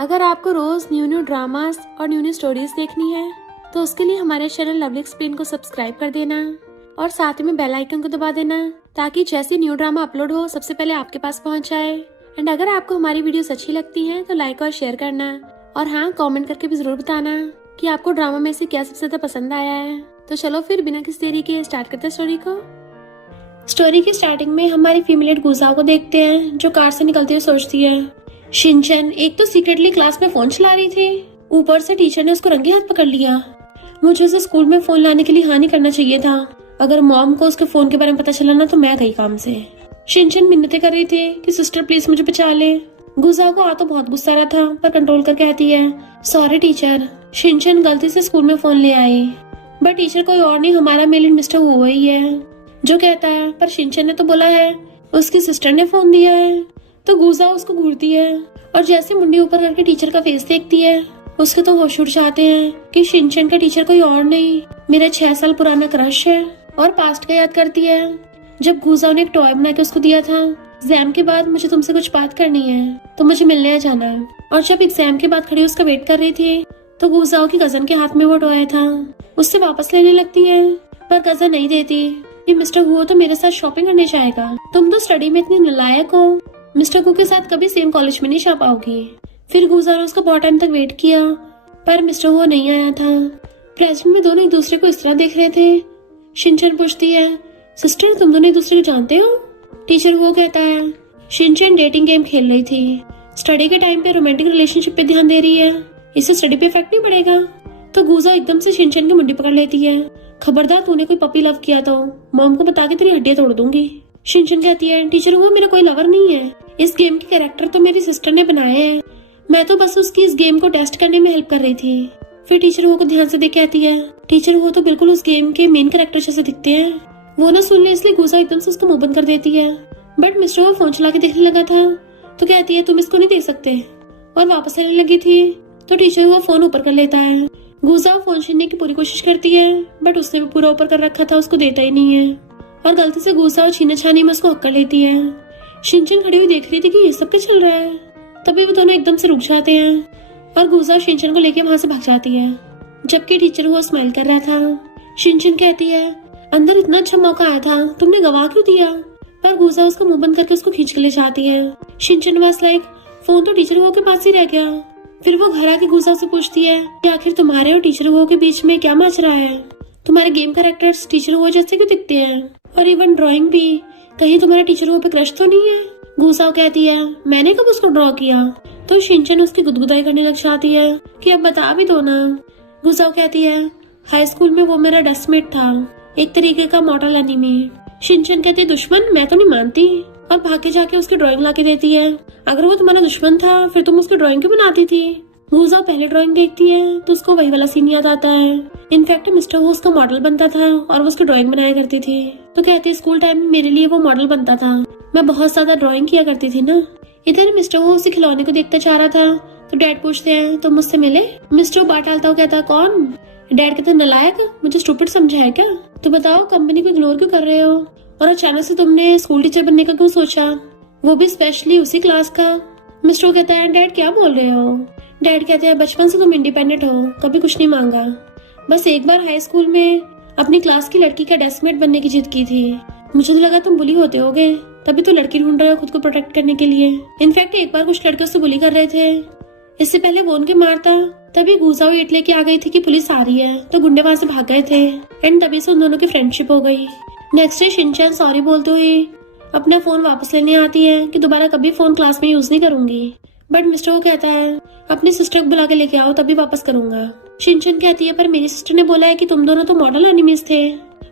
अगर आपको रोज new new dramas और न्यू न्यू स्टोरीज देखनी है तो उसके लिए हमारे चैनल लवली एक्सप्लेन को सब्सक्राइब कर देना और साथ में बेल आइकन को दबा देना ताकि जैसे न्यू ड्रामा अपलोड हो सबसे पहले आपके पास पहुंच जाए। एंड अगर आपको हमारी वीडियोस अच्छी लगती हैं तो लाइक और शेयर करना और हाँ, कमेंट करके भी जरूर बताना कि आपको ड्रामा में से क्या सबसे ज्यादा पसंद आया है। तो चलो फिर बिना किसी देरी के स्टार्ट करते हैं स्टोरी को। स्टोरी की स्टार्टिंग में हमारी फीमेल गुजाओ को देखते हैं जो कार से निकलती हुई सोचती है, शिनचैन एक तो सीक्रेटली क्लास में फोन चला रही थी, ऊपर से टीचर ने उसको रंगे हाथ पकड़ लिया। मुझे उसे स्कूल में फोन लाने के लिए हाँ नहीं करना चाहिए था। अगर मॉम को उसके फोन के बारे में पता चला ना तो मैं गई काम से। शिनचैन मिन्नतें कर रही थी कि सिस्टर प्लीज मुझे बचा ले। गुजाओ को आ तो बहुत गुस्सा रहा था पर कंट्रोल कर कहती है, सॉरी टीचर, शिनचैन गलती से स्कूल में फोन ले आई, बट टीचर कोई और नहीं हमारा मेल मिस्टर हुआ ही है। जो कहता है पर शिनचैन ने तो बोला है उसकी सिस्टर ने फोन दिया है। तो गुजाओ उसको घूरती है और जैसे मुंडी ऊपर करके टीचर का फेस देखती है उसके तो होश उड़ जाते हैं कि शिनचैन का टीचर कोई और नहीं मेरा 6 साल पुराना क्रश है। और पास्ट का याद करती है जब गुजाओ ने एक टॉय बना के उसको दिया था, एग्जाम के बाद मुझे तुमसे कुछ बात करनी है तो मुझे मिलने आ जाना है। और जब एग्जाम के बाद खड़ी उसका वेट कर रही थी तो गुजाओ की कजन के हाथ में वो टॉय था, उससे वापस लेने लगती है पर कजन नहीं देती। ये मिस्टर हु तो मेरे साथ शॉपिंग करने जाएगा, तुम तो स्टडी में इतनी नालायक हो, मिस्टर हु के साथ कभी सेम कॉलेज में नहीं जा पाओगी। फिर गुजाओ ने उसका बहुत टाइम तक वेट किया पर मिस्टर हु नहीं आया था। प्रेजेंट में दोनों एक दूसरे को इस तरह देख रहे थे। शिनचैन पूछती है, सिस्टर तुम दोनों एक दूसरे को जानते हो? टीचर वो कहता है, शिनचैन डेटिंग गेम खेल रही थी, स्टडी के टाइम पे रोमांटिक रिलेशनशिप पे ध्यान दे रही है, इससे स्टडी पे इफेक्ट नहीं पड़ेगा। तो गुजाओ एकदम से शिनचैन की मुंडी पकड़ लेती है, खबरदार तूने कोई पपी लव किया तो मॉम को बता के तेरी हड्डियां तोड़ दूंगी। शिनचैन कहती है, टीचर वो मेरा कोई लवर नहीं है, इस गेम के कैरेक्टर तो मेरी सिस्टर ने बनाए हैं, मैं तो बस उसकी इस गेम को टेस्ट करने में हेल्प कर रही थी। फिर टीचर वो को ध्यान से देख कहती है, टीचर वो तो बिल्कुल उस गेम के मेन कैरेक्टर जैसे दिखते हैं। वो ना सुन ले इसलिए गुजाओ एकदम से उसका मुंह बंद कर देती है, बट मिस्टर वो फोन चला के देखने लगा था तो कहती है तुम इसको नहीं दे सकते और वापस लेने लगी थी तो टीचर वो फोन ऊपर कर लेता है। गुजाओ फोन छीनने की पूरी कोशिश करती है बट उसने भी पूरा ऊपर कर रखा था, उसको देता ही नहीं है और गलती से गुजाओ छीना छानी में उसको हक कर लेती है। शिनचैन खड़ी हुई देख रही थी कि ये सब क्या चल रहा है, तभी वो दोनों एकदम से रुक जाते हैं और गुजाओ शिनचैन को लेके वहां से भाग जाती है जबकि टीचर वो स्माइल कर रहा था। शिनचैन कहती है, अंदर इतना अच्छा मौका आया था तुमने गवा क्यों दिया? पर गुजाओ उसका मुंह बंद करके उसको खींच के ले जाती है। शिनचैन वाज लाइक फोन तो टीचर वो के पास ही रह गया। फिर वो घर आके गुजाओ से पूछती है कि आखिर तुम्हारे और टीचर वो के बीच में क्या मच रहा है, तुम्हारे गेम कैरेक्टर्स टीचर वो जैसे क्यों दिखते हैं और इवन ड्राइंग भी, कहीं तुम्हारे टीचर वो पे क्रश तो नहीं है? गुजाओ कहती है, मैंने कब उसको ड्रॉ किया? तो शिनचैन उसकी गुदगुदाई करने लग जाती है कि अब बता भी दो ना। गुजाओ कहती है, हाई स्कूल में वो मेरा डेस्कमेट था, एक तरीके का मॉडल एनिमी। शिनचैन कहती है, दुश्मन? मैं तो नहीं मानती, और भागे जाके उसकी ड्राइंग लाके देती है। अगर वो तुम्हारा दुश्मन था फिर तुम उसकी ड्राइंग क्यों बनाती थी? गुजाओ पहले ड्राइंग देखती है तो उसको वही वाला सीन याद आता है, इनफैक्ट मिस्टर वो उसका मॉडल बनता था और वो उसकी ड्राइंग बनाया करती थी। तो कहती है, स्कूल टाइम में मेरे लिए वो मॉडल बनता था, मैं बहुत ज्यादा ड्राइंग किया करती थी ना। इधर मिस्टर वो उसे खिलौने को देखता चाह रहा था तो डैड पूछते हैं, तो मुझसे मिले? मिस्टर बात टालता हुआ कहता, कौन? डैड कहते, नलायक, मुझे स्टूपिड समझा है क्या? तो बताओ कंपनी को इग्नोर क्यों कर रहे हो और अचानक से तुमने स्कूल टीचर बनने का क्यों सोचा, वो भी स्पेशली उसी क्लास का? मिस्टर कहता है, डैड क्या बोल रहे हो? डैड कहते हैं, बचपन से तुम इंडिपेंडेंट हो, कभी कुछ नहीं मांगा, बस एक बार हाई स्कूल में अपनी क्लास की लड़की का डेस्कमेट बनने की जिद की थी, मुझे तो लगा तुम बुली होते होगे, तभी तो लड़की ढूंढ रहे हो खुद को प्रोटेक्ट करने के लिए। इनफैक्ट एक बार कुछ लड़के उससे बुली कर रहे थे, इससे पहले वो उनके मारता, तभी गुजाओ इट लेके आ गई थी कि पुलिस आ रही है तो गुंडे वहां से भाग गए थे एंड तभी से उन दोनों की फ्रेंडशिप हो गई। नेक्स्ट डे शिनचैन सॉरी बोलते हुए अपना फोन वापस लेने आती है कि दोबारा कभी फोन क्लास में यूज नहीं करूंगी, बट मिस्टर वो कहता है, अपनी सिस्टर को बुला के लेके आओ तभी वापस करूंगा। शिनचैन कहती है, पर मेरी सिस्टर ने बोला है कि तुम दोनों तो मॉडल एनिमीज थे।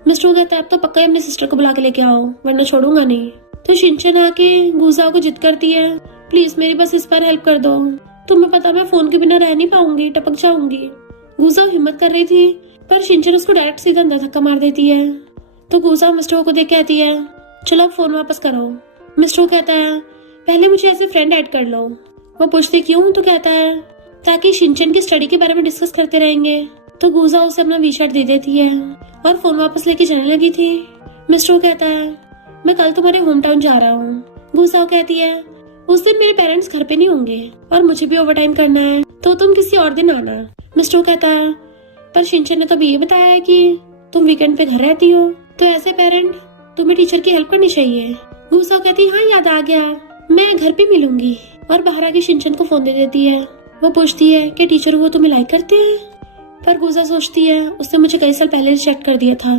मिस्टर वो कहता है, अब तो पक्का ही अपनी सिस्टर को बुला के लेके आओ वरना छोड़ूंगा नहीं। तो शिनचैन आके गुजाओ को जिद करती है, प्लीज मेरी बस इस बार हेल्प कर दो, तुम्हें पता मैं फोन के बिना रह नहीं पाऊंगी, टपक जाऊंगी। गुजाओ हिम्मत कर रही थी पर शिनचैन उसको डायरेक्ट सीधा अंदर धक्का मार देती है। तो गुजाओ मिस्टर को देख कहती है, चलो अब फोन वापस करो। मिस्टर कहता है, पहले मुझे ऐसे फ्रेंड ऐड कर लो। वो पूछती क्यों? तो कहता है, ताकि शिनचैन की स्टडी के बारे में डिस्कस करते रहेंगे। तो गुजाओ उसे अपना वी-शर्ट दे देती है और फोन वापस लेके जाने लगी थी। मिस्टर कहता है, मैं कल तुम्हारे होम टाउन जा रहा हूँ। गुजाओ कहती है, उस दिन मेरे पेरेंट्स घर पे नहीं होंगे और मुझे भी ओवर टाइम करना है, तो तुम किसी और दिन आना। मिस्टर कहता है पर शिनचैन ने तो अभी ये बताया है कि तुम वीकेंड पे घर रहती हो, तो ऐसे पेरेंट तुम्हें टीचर की हेल्प करनी चाहिए। गुसाओ कहती है हाँ याद आ गया, मैं घर पे मिलूंगी। और बाहर आके शिनचैन को फोन दे देती है। वो पूछती है कि टीचर वो तुम्हें लाइक करते हैं, पर गुसा सोचती है उसने मुझे कई साल पहले रिजेक्ट कर दिया था।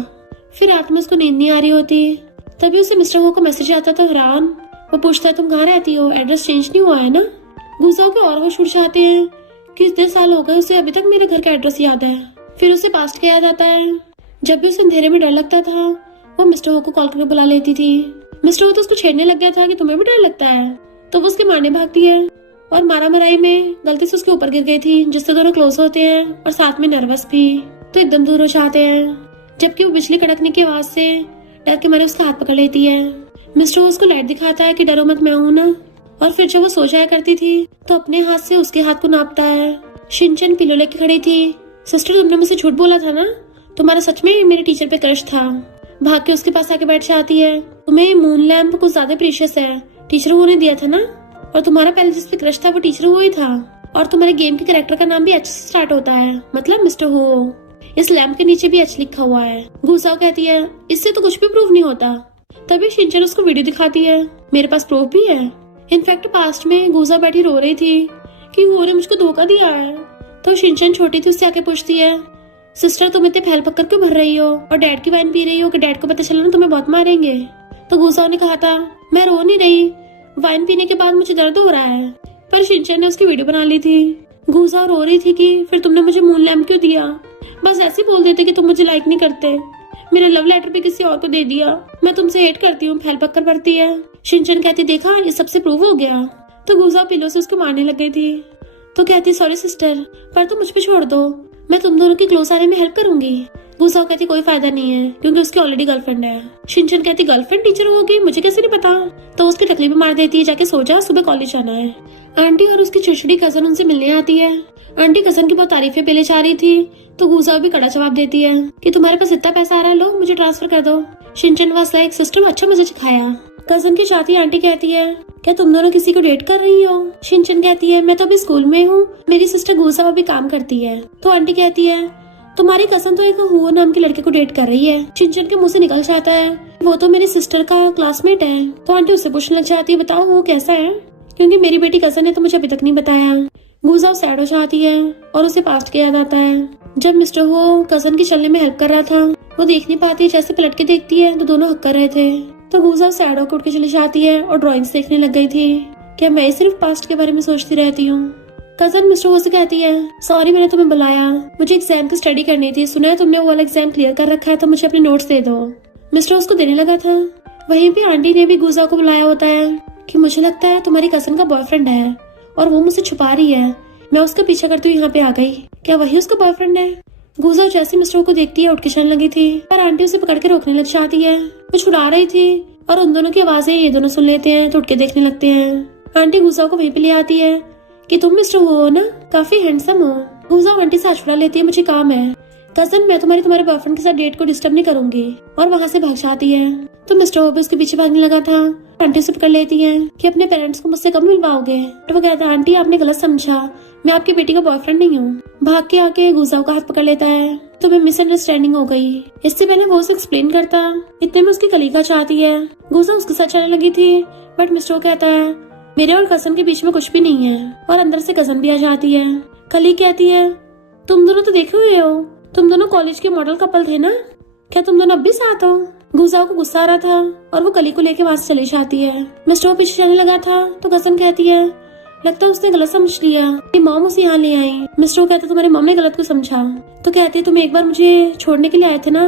फिर रात में उसको नींद नहीं आ रही होती, तभी उसे मिस्टर वो को मैसेज आता था हैरान। वो पूछता है तुम कहाँ रहती हो, एड्रेस चेंज नहीं हुआ है ना। गुसाओ के और होश उड़ जाते हैं कि इतने साल हो गए उसे अभी तक मेरे घर का एड्रेस याद है। फिर उसे पास्ट का याद आता है, जब भी उसे अंधेरे में डर लगता था वो मिस्टर हो को कॉल करके बुला लेती थी। मिस्टर हो तो उसको छेड़ने लग गया था कि तुम्हें भी डर लगता है, तो वो उसके मारने भागती है और मारा मराई में गलती से उसके ऊपर गिर गई थी, जिससे दोनों क्लोज होते हैं और साथ में नर्वस भी, तो एकदम दूर हो जाते हैं। जबकि वो बिजली कड़कने की आवाज से डर के मारे उसका हाथ पकड़ लेती है। मिस्टर उसको लाइट दिखाता है कि डरो मत, मैं हूं ना। और फिर जब वो सो जाया करती थी तो अपने हाथ से उसके हाथ को नापता है। शिनचैन पिलो लेके खड़ी थी। सिस्टर तुमने मुझसे झूठ बोला था ना, तुम्हारा सच में मेरे टीचर पे क्रश था। भाग के उसके पास आके बैठ जाती है। तुम्हें मून लैम्प कुछ ज्यादा प्रीशियस है, टीचर वो ने दिया था ना, और तुम्हारा पहले जिस पे क्रश था वो टीचर वो ही था। और तुम्हारे गेम के कैरेक्टर का नाम भी एच से स्टार्ट होता है, मतलब मिस्टर हो। इस लैम्प के नीचे भी एच लिखा हुआ है। गुसाओ कहती है इससे तो कुछ भी प्रूफ नहीं होता। तभी शिनचैन उसको वीडियो दिखाती है, मेरे पास प्रूफ भी है। इनफैक्ट पास्ट में गुसा बैठी रो रही थी कि वो ने मुझको धोखा दिया है। तो शिनचैन छोटी थी, उससे आके पूछती है सिस्टर तुम इतने फैल पकड़ क्यों भर रही हो और डैड की वाइन पी रही हो कि डैड को पता चला ना तुम्हें बहुत मारेंगे। तो गुसाओ ने कहा था मैं रो नहीं रही, वाइन पीने के बाद मुझे दर्द हो रहा है। पर शिनचैन ने उसकी वीडियो बना ली थी। गुसाओ रो रही थी कि फिर तुमने मुझे मून लैम्प क्यों दिया, बस ऐसे बोल देते कि तुम मुझे लाइक नहीं करते, मेरे लव लेटर भी किसी और को दे दिया, मैं तुमसे हेट करती हूँ, फैल पकड़ पड़ती है। शिनचैन कहती देखा ये सबसे प्रूव हो गया। तो गुसाओ पिलो से उसको मारने लग गई थी। तो कहती सॉरी सिस्टर, पर तुम मुझ पे छोड़ दो, मैं तुम दोनों की क्लोज आने में हेल्प करूंगी। गुसाओ कहती कोई फायदा नहीं है क्योंकि उसकी ऑलरेडी गर्लफ्रेंड है। शिनचैन कहती गर्लफ्रेंड टीचर होगी, मुझे कैसे नहीं पता। तो उसकी टकली भी मार देती है, जाके सो जा, सुबह कॉलेज जाना है। आंटी और उसकी चिड़चिड़ी कजन उनसे मिलने आती है। आंटी कजन की बहुत तारीफें पहले चाह रही थी, तो गुसाओ भी कड़ा जवाब देती है कि तुम्हारे पास इतना पैसा आ रहा है, लो मुझे ट्रांसफर कर दो। शिनचैन वाज लाइक सिस्टर अच्छा मजे सिखाया। कजन की चाहती आंटी कहती है क्या तुम दोनों किसी को डेट कर रही हो। शिनचैन कहती है मैं तो अभी स्कूल में हूँ, मेरी सिस्टर गुसाओ अभी काम करती है। तो आंटी कहती है तुम्हारी कजन तो एक हुओ नाम के लड़के को डेट कर रही है। शिनचैन के मुंह से निकल जाता है वो तो मेरी सिस्टर का क्लासमेट है। तो आंटी उससे पूछने लग जाती है बताओ वो कैसा है, क्योंकि मेरी बेटी कजन है तो मुझे अभी तक नहीं बताया। गुसाओ सैड हो जाती है और उसे पास्ट के याद आता है जब मिस्टर वो कजन की चलने में हेल्प कर रहा था। वो देख नहीं पाती, जैसे पलट के देखती है तो दोनों हक कर रहे थे। तो गुसाओ सैड होकर उठ के चली जाती है और ड्राइंग्स देखने लग गई थी। क्या मैं सिर्फ पास्ट के बारे में सोचती रहती हूँ। कजन मिस्टर वो से कहती है सॉरी मैंने तुम्हें बुलाया, मुझे एग्जाम की स्टडी करनी थी, सुना है तुमने वो वाला एग्जाम क्लियर कर रखा है तो मुझे अपने नोट्स दे दो। मिस्टर उसको देने लगा था। वहीं पे आंटी ने भी गुसाओ को बुलाया होता है कि मुझे लगता है तुम्हारी कजन का बॉयफ्रेंड है और वो मुझसे छुपा रही है, मैं उसका पीछा करती हूँ यहाँ पे आ गई, क्या वही उसका बॉयफ्रेंड है। गुसाओ जैसे मिस्टर को देखती है उठ के चलने लगी थी, पर आंटी उसे पकड़ के रोकने लग जाती है। वो छुड़ा रही थी और उन दोनों की आवाजें ये दोनों सुन लेते हैं तो उठ के देखने लगते हैं। आंटी गुसाओ को वहीं पे ले आती है कि तुम मिस्टर वो हो ना, काफी हैंडसम हो। गुसाओ आंटी से हाथ छुड़ा लेती है मुझे काम है। कजन मैं तुम्हारे बॉयफ्रेंड के साथ डेट को डिस्टर्ब नहीं करूंगी, और वहाँ से भाग जाती है। तो मिस्टर वो भी उसके पीछे भागने लगा था। आंटी से पकड़ लेती है कि अपने पेरेंट्स को मुझसे कब मिलवाओगे। तो वो कहता है आंटी आपने गलत समझा, मैं आपकी बेटी का बॉयफ्रेंड नहीं हूँ। भाग के आके गुसाओ का हाथ पकड़ लेता है। तुम्हें मिसअंडरस्टैंडिंग हो गई। इससे पहले वो उसे एक्सप्लेन करता, इतने में उसकी कलीगा चाहती है। गुसाओ उसके साथ चलने लगी थी, बट मिस्टर कहता है मेरे और कजन के बीच में कुछ भी नहीं है, और अंदर से कजन भी आ जाती है। कली कहती है तुम दोनों तो देखे हुए हो, तुम दोनों कॉलेज के मॉडल कपल थे ना, क्या तुम दोनों अब भी साथ हो। गुसाओ को गुस्सा आ रहा था और वो कली को लेके वहां से चली जाती है। मिस्टर पीछे चलने लगा था तो कजन कहती है लगता है उसने गलत समझ लिया कि मॉम उसे यहाँ ले आई। मिस्टर कहता तुम्हारी मॉम ने गलत को समझा। तो कहती तुम एक बार मुझे छोड़ने के लिए आए थे ना,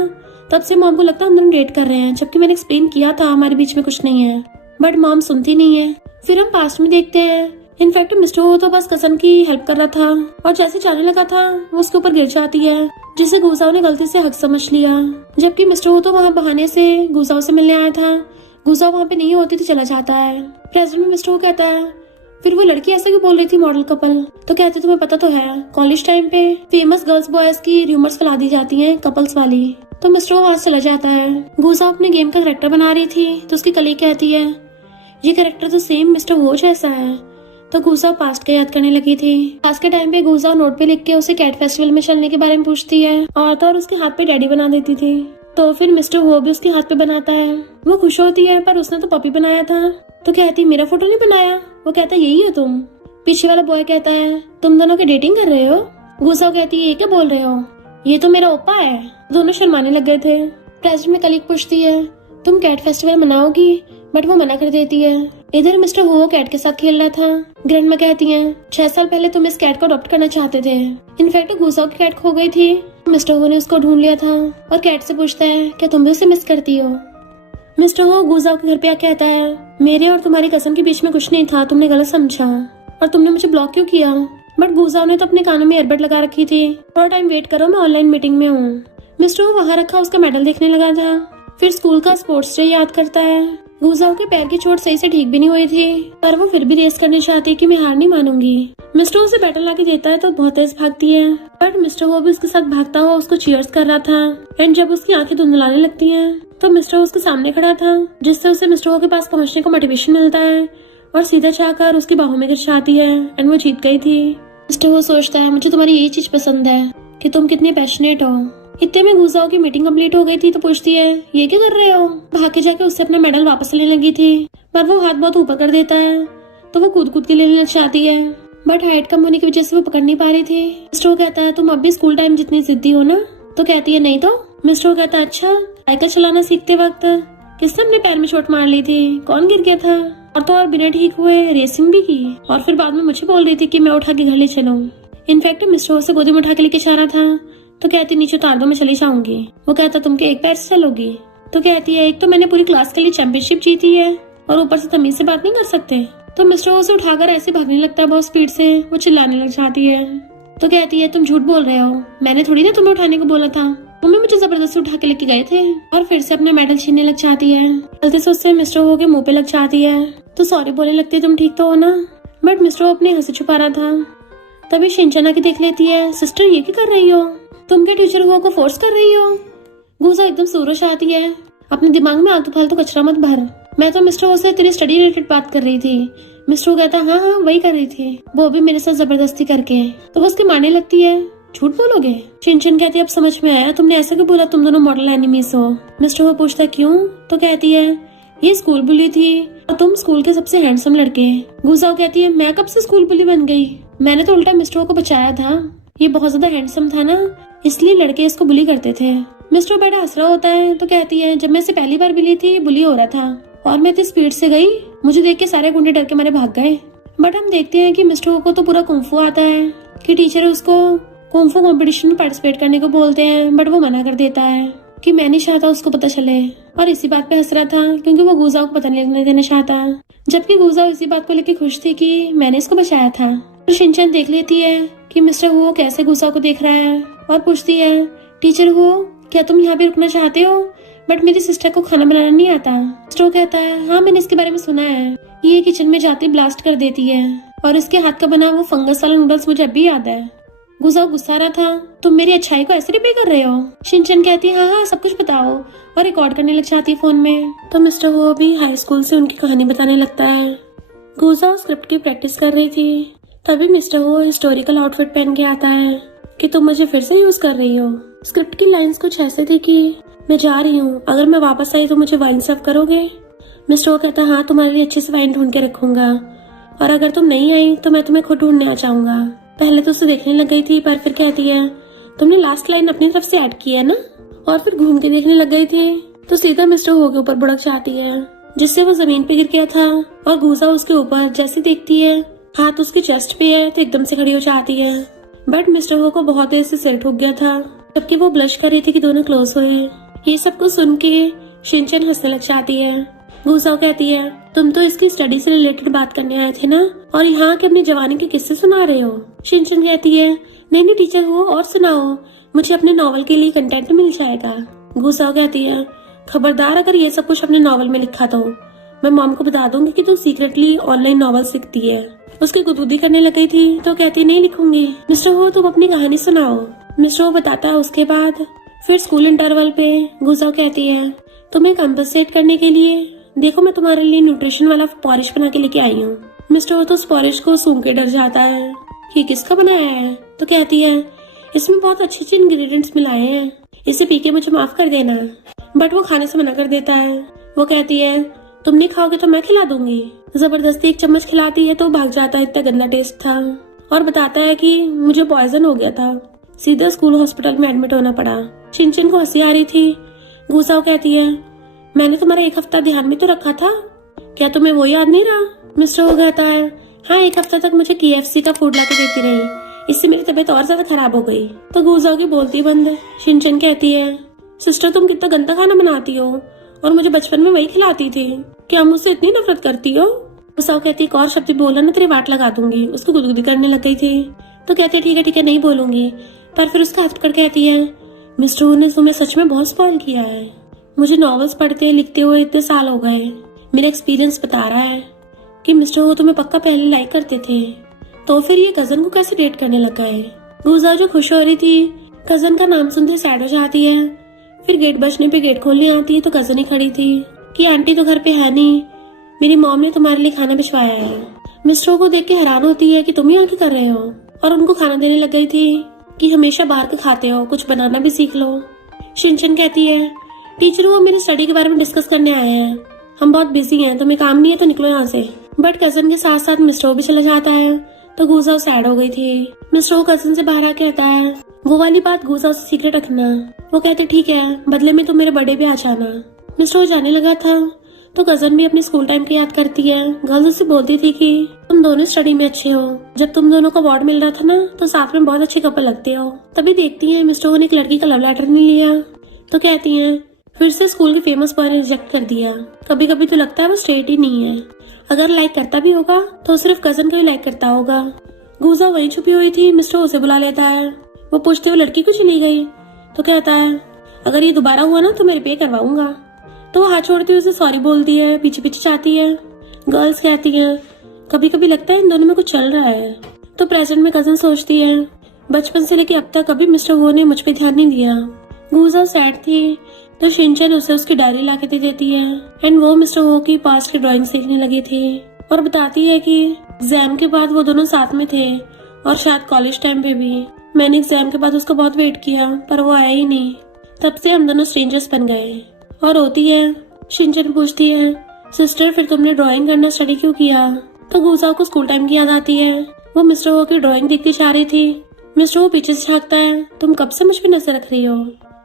तब से मॉम को लगता हम दोनों डेट कर रहे हैं, जबकि मैंने एक्सप्लेन किया था हमारे बीच में कुछ नहीं है, बट मॉम सुनती नहीं है। फिर हम पास्ट में देखते हैं, इनफैक्ट मिस्टर वो तो बस कजन की हेल्प कर रहा था और जैसे जाने लगा था वो उसके ऊपर गिर जाती है, जिसे गुसाओ ने गलती से हक समझ लिया। जबकि मिस्टर वो तो वहाँ बहाने से गुसाओ से मिलने आया था। गुसाओ वहाँ पे नहीं होती तो चला जाता है। प्रेजेंट में मिस्टर वो कहता है फिर वो लड़की ऐसा क्यों बोल रही थी मॉडल कपल। तो कहते तुम्हें पता तो है कॉलेज टाइम पे फेमस गर्ल्स बॉयज की रूमर्स फैला दी जाती हैं कपल्स वाली। तो मिस्टर वो वहाँ चला जाता है। गुसाओ अपने गेम का कैरेक्टर बना रही थी तो उसकी कलीग कहती है ये कैरेक्टर तो सेम मिस्टर वो जैसा है। तो गुजाओ पास्ट का याद करने लगी थी। पास्ट के टाइम पे गुजाओ नोट पे लिख के उसे कैट फेस्टिवल में चलने के बारे में पूछती है और उसके हाथ पे डैडी बना देती थी। तो फिर मिस्टर वो भी उसके हाथ पे बनाता है। वो खुश होती है पर उसने तो पपी बनाया था। तो कहती मेरा फोटो नहीं बनाया। वो कहता यही हो तुम। पीछे वाला बॉय कहता है तुम दोनों की डेटिंग कर रहे हो। गुजाओ कहती है ये क्या बोल रहे हो, ये तो मेरा ओपा है। दोनों शर्माने लग गए थे। प्रेजेंट में कलीग पूछती है तुम कैट फेस्टिवल मनाओगी, बट वो मना कर देती है। इधर मिस्टर वो कैट के साथ खेल रहा था। ग्रैंडमा कहती हैं 6 साल पहले तुम इस कैट को अडॉप्ट करना चाहते थे। इनफैक्ट गुजाओ की कैट खो गई थी। मिस्टर हो ने उसको ढूंढ लिया था और कैट से पूछता है क्या तुम भी उसे मिस करती हो। मिस्टर हो गुजाओ के घर पे आके कहता है मेरे और तुम्हारी कसम के बीच में कुछ नहीं था, तुमने गलत समझा और तुमने मुझे ब्लॉक क्यों किया। बट गुजाओ ने तो अपने कानों में ईयरबड लगा रखी थी। थोड़ा टाइम वेट करो, मैं ऑनलाइन मीटिंग में हूँ। मिस्टर हो वहाँ रखा उसका मेडल देखने लगा था। फिर स्कूल का स्पोर्ट्स डे याद करता है। गुजाओ के पैर की चोट सही से ठीक भी नहीं हुई थी पर वो फिर भी रेस करनी चाहती कि मैं हार नहीं मानूंगी। मिस्टर उसे बैटल लाके देता है तो बहुत तेज भागती है। बट मिस्टर वो भी उसके साथ भागता हुआ उसको चीयर्स कर रहा था। एंड जब उसकी आंखें धुंधलाने लगती हैं तो मिस्टर उसके सामने खड़ा था, जिससे उसे मिस्टर वो के पास पहुंचने का मोटिवेशन मिलता है और सीधा चाहकर उसकी बाहों में गिर जाती है। एंड वो जीत गई थी। मिस्टर वो सोचता है मुझे तुम्हारी यही चीज पसंद है कि तुम कितनी पैशनेट हो। इतने में गुजाओ की मीटिंग कंप्लीट हो गई थी तो पूछती है ये क्या कर रहे हो। भाग के जाके उससे अपना मेडल वापस लेने लगी थी पर वो हाथ बहुत ऊपर कर देता है तो वो कूद के लेने लग जाती है। बट हाइट कम होने की वजह से वो पकड़ नहीं पा रही थी। मिस्टर कहता है तुम अब भी स्कूल टाइम जितनी जिद्दी हो ना। तो कहती है नहीं तो। मिस्टर कहता है अच्छा साइकिल चलाना सीखते वक्त किसने अपने पैर में चोट मार ली थी, कौन गिर गया था। और तो और बिना ठीक हुए रेसिंग भी की और फिर बाद में मुझे बोल रही थी कि मैं उठा के घर ले चलूं। इनफैक्ट मिस्टर उसे गोदी में उठा के लेके जा रहा था तो कहती नीचे उतार दो, मैं चली जाऊंगी। वो कहता तुम के एक पैर से चलोगी। तो कहती है एक तो मैंने पूरी क्लास के लिए चैंपियनशिप जीती है और ऊपर से तमीज से बात नहीं कर सकते। तो मिस्टर उसे उठाकर ऐसे भागने लगता है बहुत स्पीड से। वो चिल्लाने लग जाती है। तो कहती है तुम झूठ बोल रहे हो, मैंने थोड़ी ना तुम्हें उठाने को बोला था, तुम्हें मुझे जबरदस्ती उठा के लेके गए थे। और फिर से अपना मेडल छीनने लग जाती है। गलती से उससे मिस्टर हो के मुंह पे लग जाती है तो सॉरी बोलने लगती है तुम ठीक तो हो ना। बट मिस्टर अपनी हंसी छुपा रहा था। तभी शिनचैन आके देख लेती है सिस्टर ये क्या कर रही हो, तुम क्या टीचर को फोर्स कर रही हो। गुजाओ एकदम सूरज आती है अपने दिमाग में आलतू फालतू कचरा मत भर, मैं तो मिस्टर से तेरी स्टडी रिलेटेड बात कर रही थी। मिस्टर कहता हाँ वही कर रही थी, वो भी मेरे साथ जबरदस्ती करके। तो वो उसके मारने लगती है झूठ बोलोगे। शिनचैन कहती है अब समझ में आया तुमने ऐसे क्यों बोला तुम दोनों मॉडल एनिमीज हो। मिस्टर वो पूछता क्यों। तो कहती है ये स्कूल बुली थी और तुम स्कूल के सबसे हैंडसम लड़के। गुजाओ कहती है मैं कब से स्कूल बुली बन गई, मैंने तो उल्टा मिस्टर को बचाया था, ये बहुत ज्यादा हैंडसम था ना इसलिए लड़के इसको बुली करते थे। मिस्टर बेटा हंस रहा होता है तो कहती है जब मैं इसे पहली बार मिली थी बुली हो रहा था और मैं इतनी स्पीड से गई, मुझे देख के सारे गुंडे डर के मारे भाग गए। बट हम देखते हैं कि मिस्टर को तो पूरा कुंफू आता है कि टीचर उसको कुंफू कंपटीशन में पार्टिसिपेट करने को बोलते हैं बट वो मना कर देता है कि मैं नहीं चाहता उसको पता चले। और इसी बात पे हंस रहा था क्योंकि वो गुजाओ को पता नहीं देना चाहता, जबकि गुजाओ इसी बात को लेकर खुश थी कि मैंने इसको बचाया था। तो शिनचैन देख लेती है कि मिस्टर वो कैसे गुजाओ को देख रहा है और पूछती है टीचर हो क्या तुम यहाँ पे रुकना चाहते हो, बट मेरी सिस्टर को खाना बनाना नहीं आता। मिस्टर कहता है हाँ मैंने इसके बारे में सुना है, ये किचन में जाते ब्लास्ट कर देती है और इसके हाथ का बना वो फंगस वाला नूडल्स मुझे अभी याद है। गुजाओ गुस्सा रहा था तुम मेरी अच्छाई को ऐसे रिपे कर रहे हो। शिनचैन कहती है हाँ सब कुछ बताओ और रिकॉर्ड करने लग जाती है फोन में। तो मिस्टर वो भी हाई स्कूल से उनकी कहानी बताने लगता है। गुजाओ स्क्रिप्ट की प्रैक्टिस कर रही थी तभी मिस्टर वो हिस्टोरिकल आउटफिट पहन के आता है कि तुम मुझे फिर से यूज कर रही हो। स्क्रिप्ट की लाइंस कुछ ऐसे थी कि मैं जा रही हूँ, अगर मैं वापस आई तो मुझे वाइन सर्व करोगे। मिस्टर वो कहता हाँ तुम्हारे लिए अच्छे से वाइन ढूंढ के रखूंगा और अगर तुम नहीं आई तो मैं तुम्हें खुद ढूंढने आ जाऊंगा। पहले तो उसे देखने लग गई थी पर फिर कहती है तुमने लास्ट लाइन अपनी तरफ से ऐड की है ना। और फिर घूम के देखने लग गई थी तो सीधा मिस्टर हो के ऊपर बुड़क जाती है जिससे वो जमीन पे गिर गया था और गुजाओ उसके ऊपर जैसे देखती है हाथ उसके चेस्ट पे है तो एकदम से खड़ी हो जाती है। बट मिस्टर वो को बहुत देर से सिर ठुक गया था जबकि वो ब्लश कर रही थी कि दोनों क्लोज हुए। ये सब कुछ सुन के शिनचैन हंसने लग जाती है। गुजाओ कहती है तुम तो इसकी स्टडी से रिलेटेड बात करने आए थे ना और यहाँ के अपनी जवानी के किस्से सुना रहे हो। शिनचैन कहती है नहीं टीचर हो और सुनाओ, मुझे अपने नॉवल के लिए कंटेंट मिल जाएगा। गुजाओ कहती है खबरदार अगर ये सब कुछ अपने नॉवल में लिखा तो मैं मॉम को बता दूंगी कि तू सीक्रेटली ऑनलाइन नॉवेल्स लिखती है। उसकी गुदगुदी करने लग गई थी तो कहती नहीं लिखूंगी। मिस्टर हो तुम अपनी कहानी सुनाओ। मिस्टर वो बताता है। उसके बाद फिर स्कूल इंटरवल पे गुजाओ कहती है तुम्हें कंपनसेट करने के लिए देखो मैं तुम्हारे लिए न्यूट्रिशन वाला पॉरिश बना के लेके आई हूँ। मिस्टर वो तो उस पॉरिश को सूंघ के डर जाता है कि किसका बनाया है। तो कहती है इसमें बहुत अच्छे अच्छे इंग्रेडिएंट्स मिलाए हैं, इसे पी के मुझे माफ कर देना। बट वो खाने से मना कर देता है। वो कहती है तुम नहीं खाओगे तो मैं खिला दूंगी। जबरदस्ती एक चम्मच खिलाती है तो भाग जाता है, इतना गंदा टेस्ट था। और बताता है कि मुझे पॉइजन हो गया था, सीधा स्कूल हॉस्पिटल में एडमिट होना पड़ा। शिनचैन को हंसी आ रही थी। गुसाओ कहती है मैंने तुम्हारा एक हफ्ता ध्यान में तो रखा था, क्या तुम्हें वो याद नहीं रहा। मिस्टर वो कहता है हाँ, एक हफ्ता तक मुझे KFC का फूड लाके देती रही, इससे मेरी तबीयत और ज्यादा खराब हो गई। तो गुसाओ की बोलती बंद। शिनचैन कहती है सिस्टर तुम कितना गंदा खाना बनाती हो और मुझे बचपन में वही खिलाती थी, क्या मुझसे इतनी नफरत करती हो। गुसाओ कहती एक और शब्द बोला ना तेरी वाट लगा दूंगी। उसको गुदगुदी करने लग गई थी। तो कहती है ठीक है नहीं बोलूंगी। पर फिर उसका हाथ पकड़ कहती है मिस्टर वो ने तुम्हें सच में बहुत स्पॉइल किया है। मुझे नॉवेल्स पढ़ते लिखते हुए इतने साल हो गए, मेरा एक्सपीरियंस बता रहा है कि मिस्टर वो तुम्हें पक्का पहले लाइक करते थे, तो फिर ये कजन को कैसे डेट करने लग गए। गुसाओ जो खुश हो रही थी, कजन का नाम सुनते सैड हो जाती है। फिर गेट बजने पे गेट खोलने आती है तो कजन ही खड़ी थी कि आंटी तो घर पे है नहीं, मेरी मॉम ने तुम्हारे लिए खाना भिजवाया है। मिस्टर को देख के हैरान होती है कि तुम यहाँ क्या कर रहे हो, और उनको खाना देने लग गई थी कि हमेशा बाहर के खाते हो, कुछ बनाना भी सीख लो। शिनचैन कहती है टीचर वो मेरी स्टडी के बारे में डिस्कस करने आए हैं, हम बहुत बिजी हैं, तुम्हें काम नहीं है तो निकलो यहाँ से। बट कजन के साथ साथ मिस्टर भी चला जाता है तो गुसाओ सैड हो गई थी। मिस्टर कजन से बाहर आके कहता है वो वाली बात गुसाओ से सीक्रेट रखना। वो कहते ठीक है, बदले में तुम मेरे बर्थडे पे आ जाना। मिस्टर जाने लगा था तो कजन भी अपने स्कूल टाइम की याद करती है। गर्ल्स उससे बोलती थी कि तुम दोनों स्टडी में अच्छे हो, जब तुम दोनों को अवार्ड मिल रहा था ना तो साथ में बहुत अच्छे कपल लगते हो। तभी देखती है मिस्टर ने एक लड़की का लव लेटर नहीं लिया तो कहती है फिर से स्कूल के फेमस बॉय ने रिजेक्ट कर दिया। कभी कभी तो लगता है वो स्ट्रेट ही नहीं है, अगर लाइक करता भी होगा तो सिर्फ कजन को ही लाइक करता होगा। गुसाओ वहीं छुपी हुई थी। मिस्टर उसे बुला लेता है। वो पूछते हुए लड़की क्यों चली गई तो कहता है अगर ये दोबारा हुआ ना तो मैं पे करवाऊंगा। तो वो हाथ छोड़ती हुए उसे सॉरी बोलती है, पीछे पीछे जाती है। गर्ल्स कहती है कभी कभी लगता है इन दोनों में कुछ चल रहा है। तो प्रेजेंट में कजन सोचती है बचपन से लेके अब तक कभी मिस्टर वो ने मुझ पे ध्यान नहीं दिया। गुसाओ सैड थी तो शिनचैन उसे उसकी डायरी लाके दे देती है एंड वो मिस्टर वो की पास्ट की ड्राइंग सीखने लगी थी और बताती है कि एग्जाम के बाद वो दोनों साथ में थे और शायद कॉलेज टाइम पे भी। मैंने एग्जाम के बाद उसका बहुत वेट किया पर वो आया ही नहीं, तब से हम दोनों स्ट्रेंजर्स बन गए। और होती है शिनचैन पूछती है सिस्टर फिर तुमने ड्राइंग करना स्टडी क्यों किया। तो गुसाओ को स्कूल टाइम की याद आती है। वो मिस्टर वो की ड्राइंग देखती जा रही थी। मिस्टर वो पीछे से झांकता है तुम कब से मुझ पे नजर रख रही हो।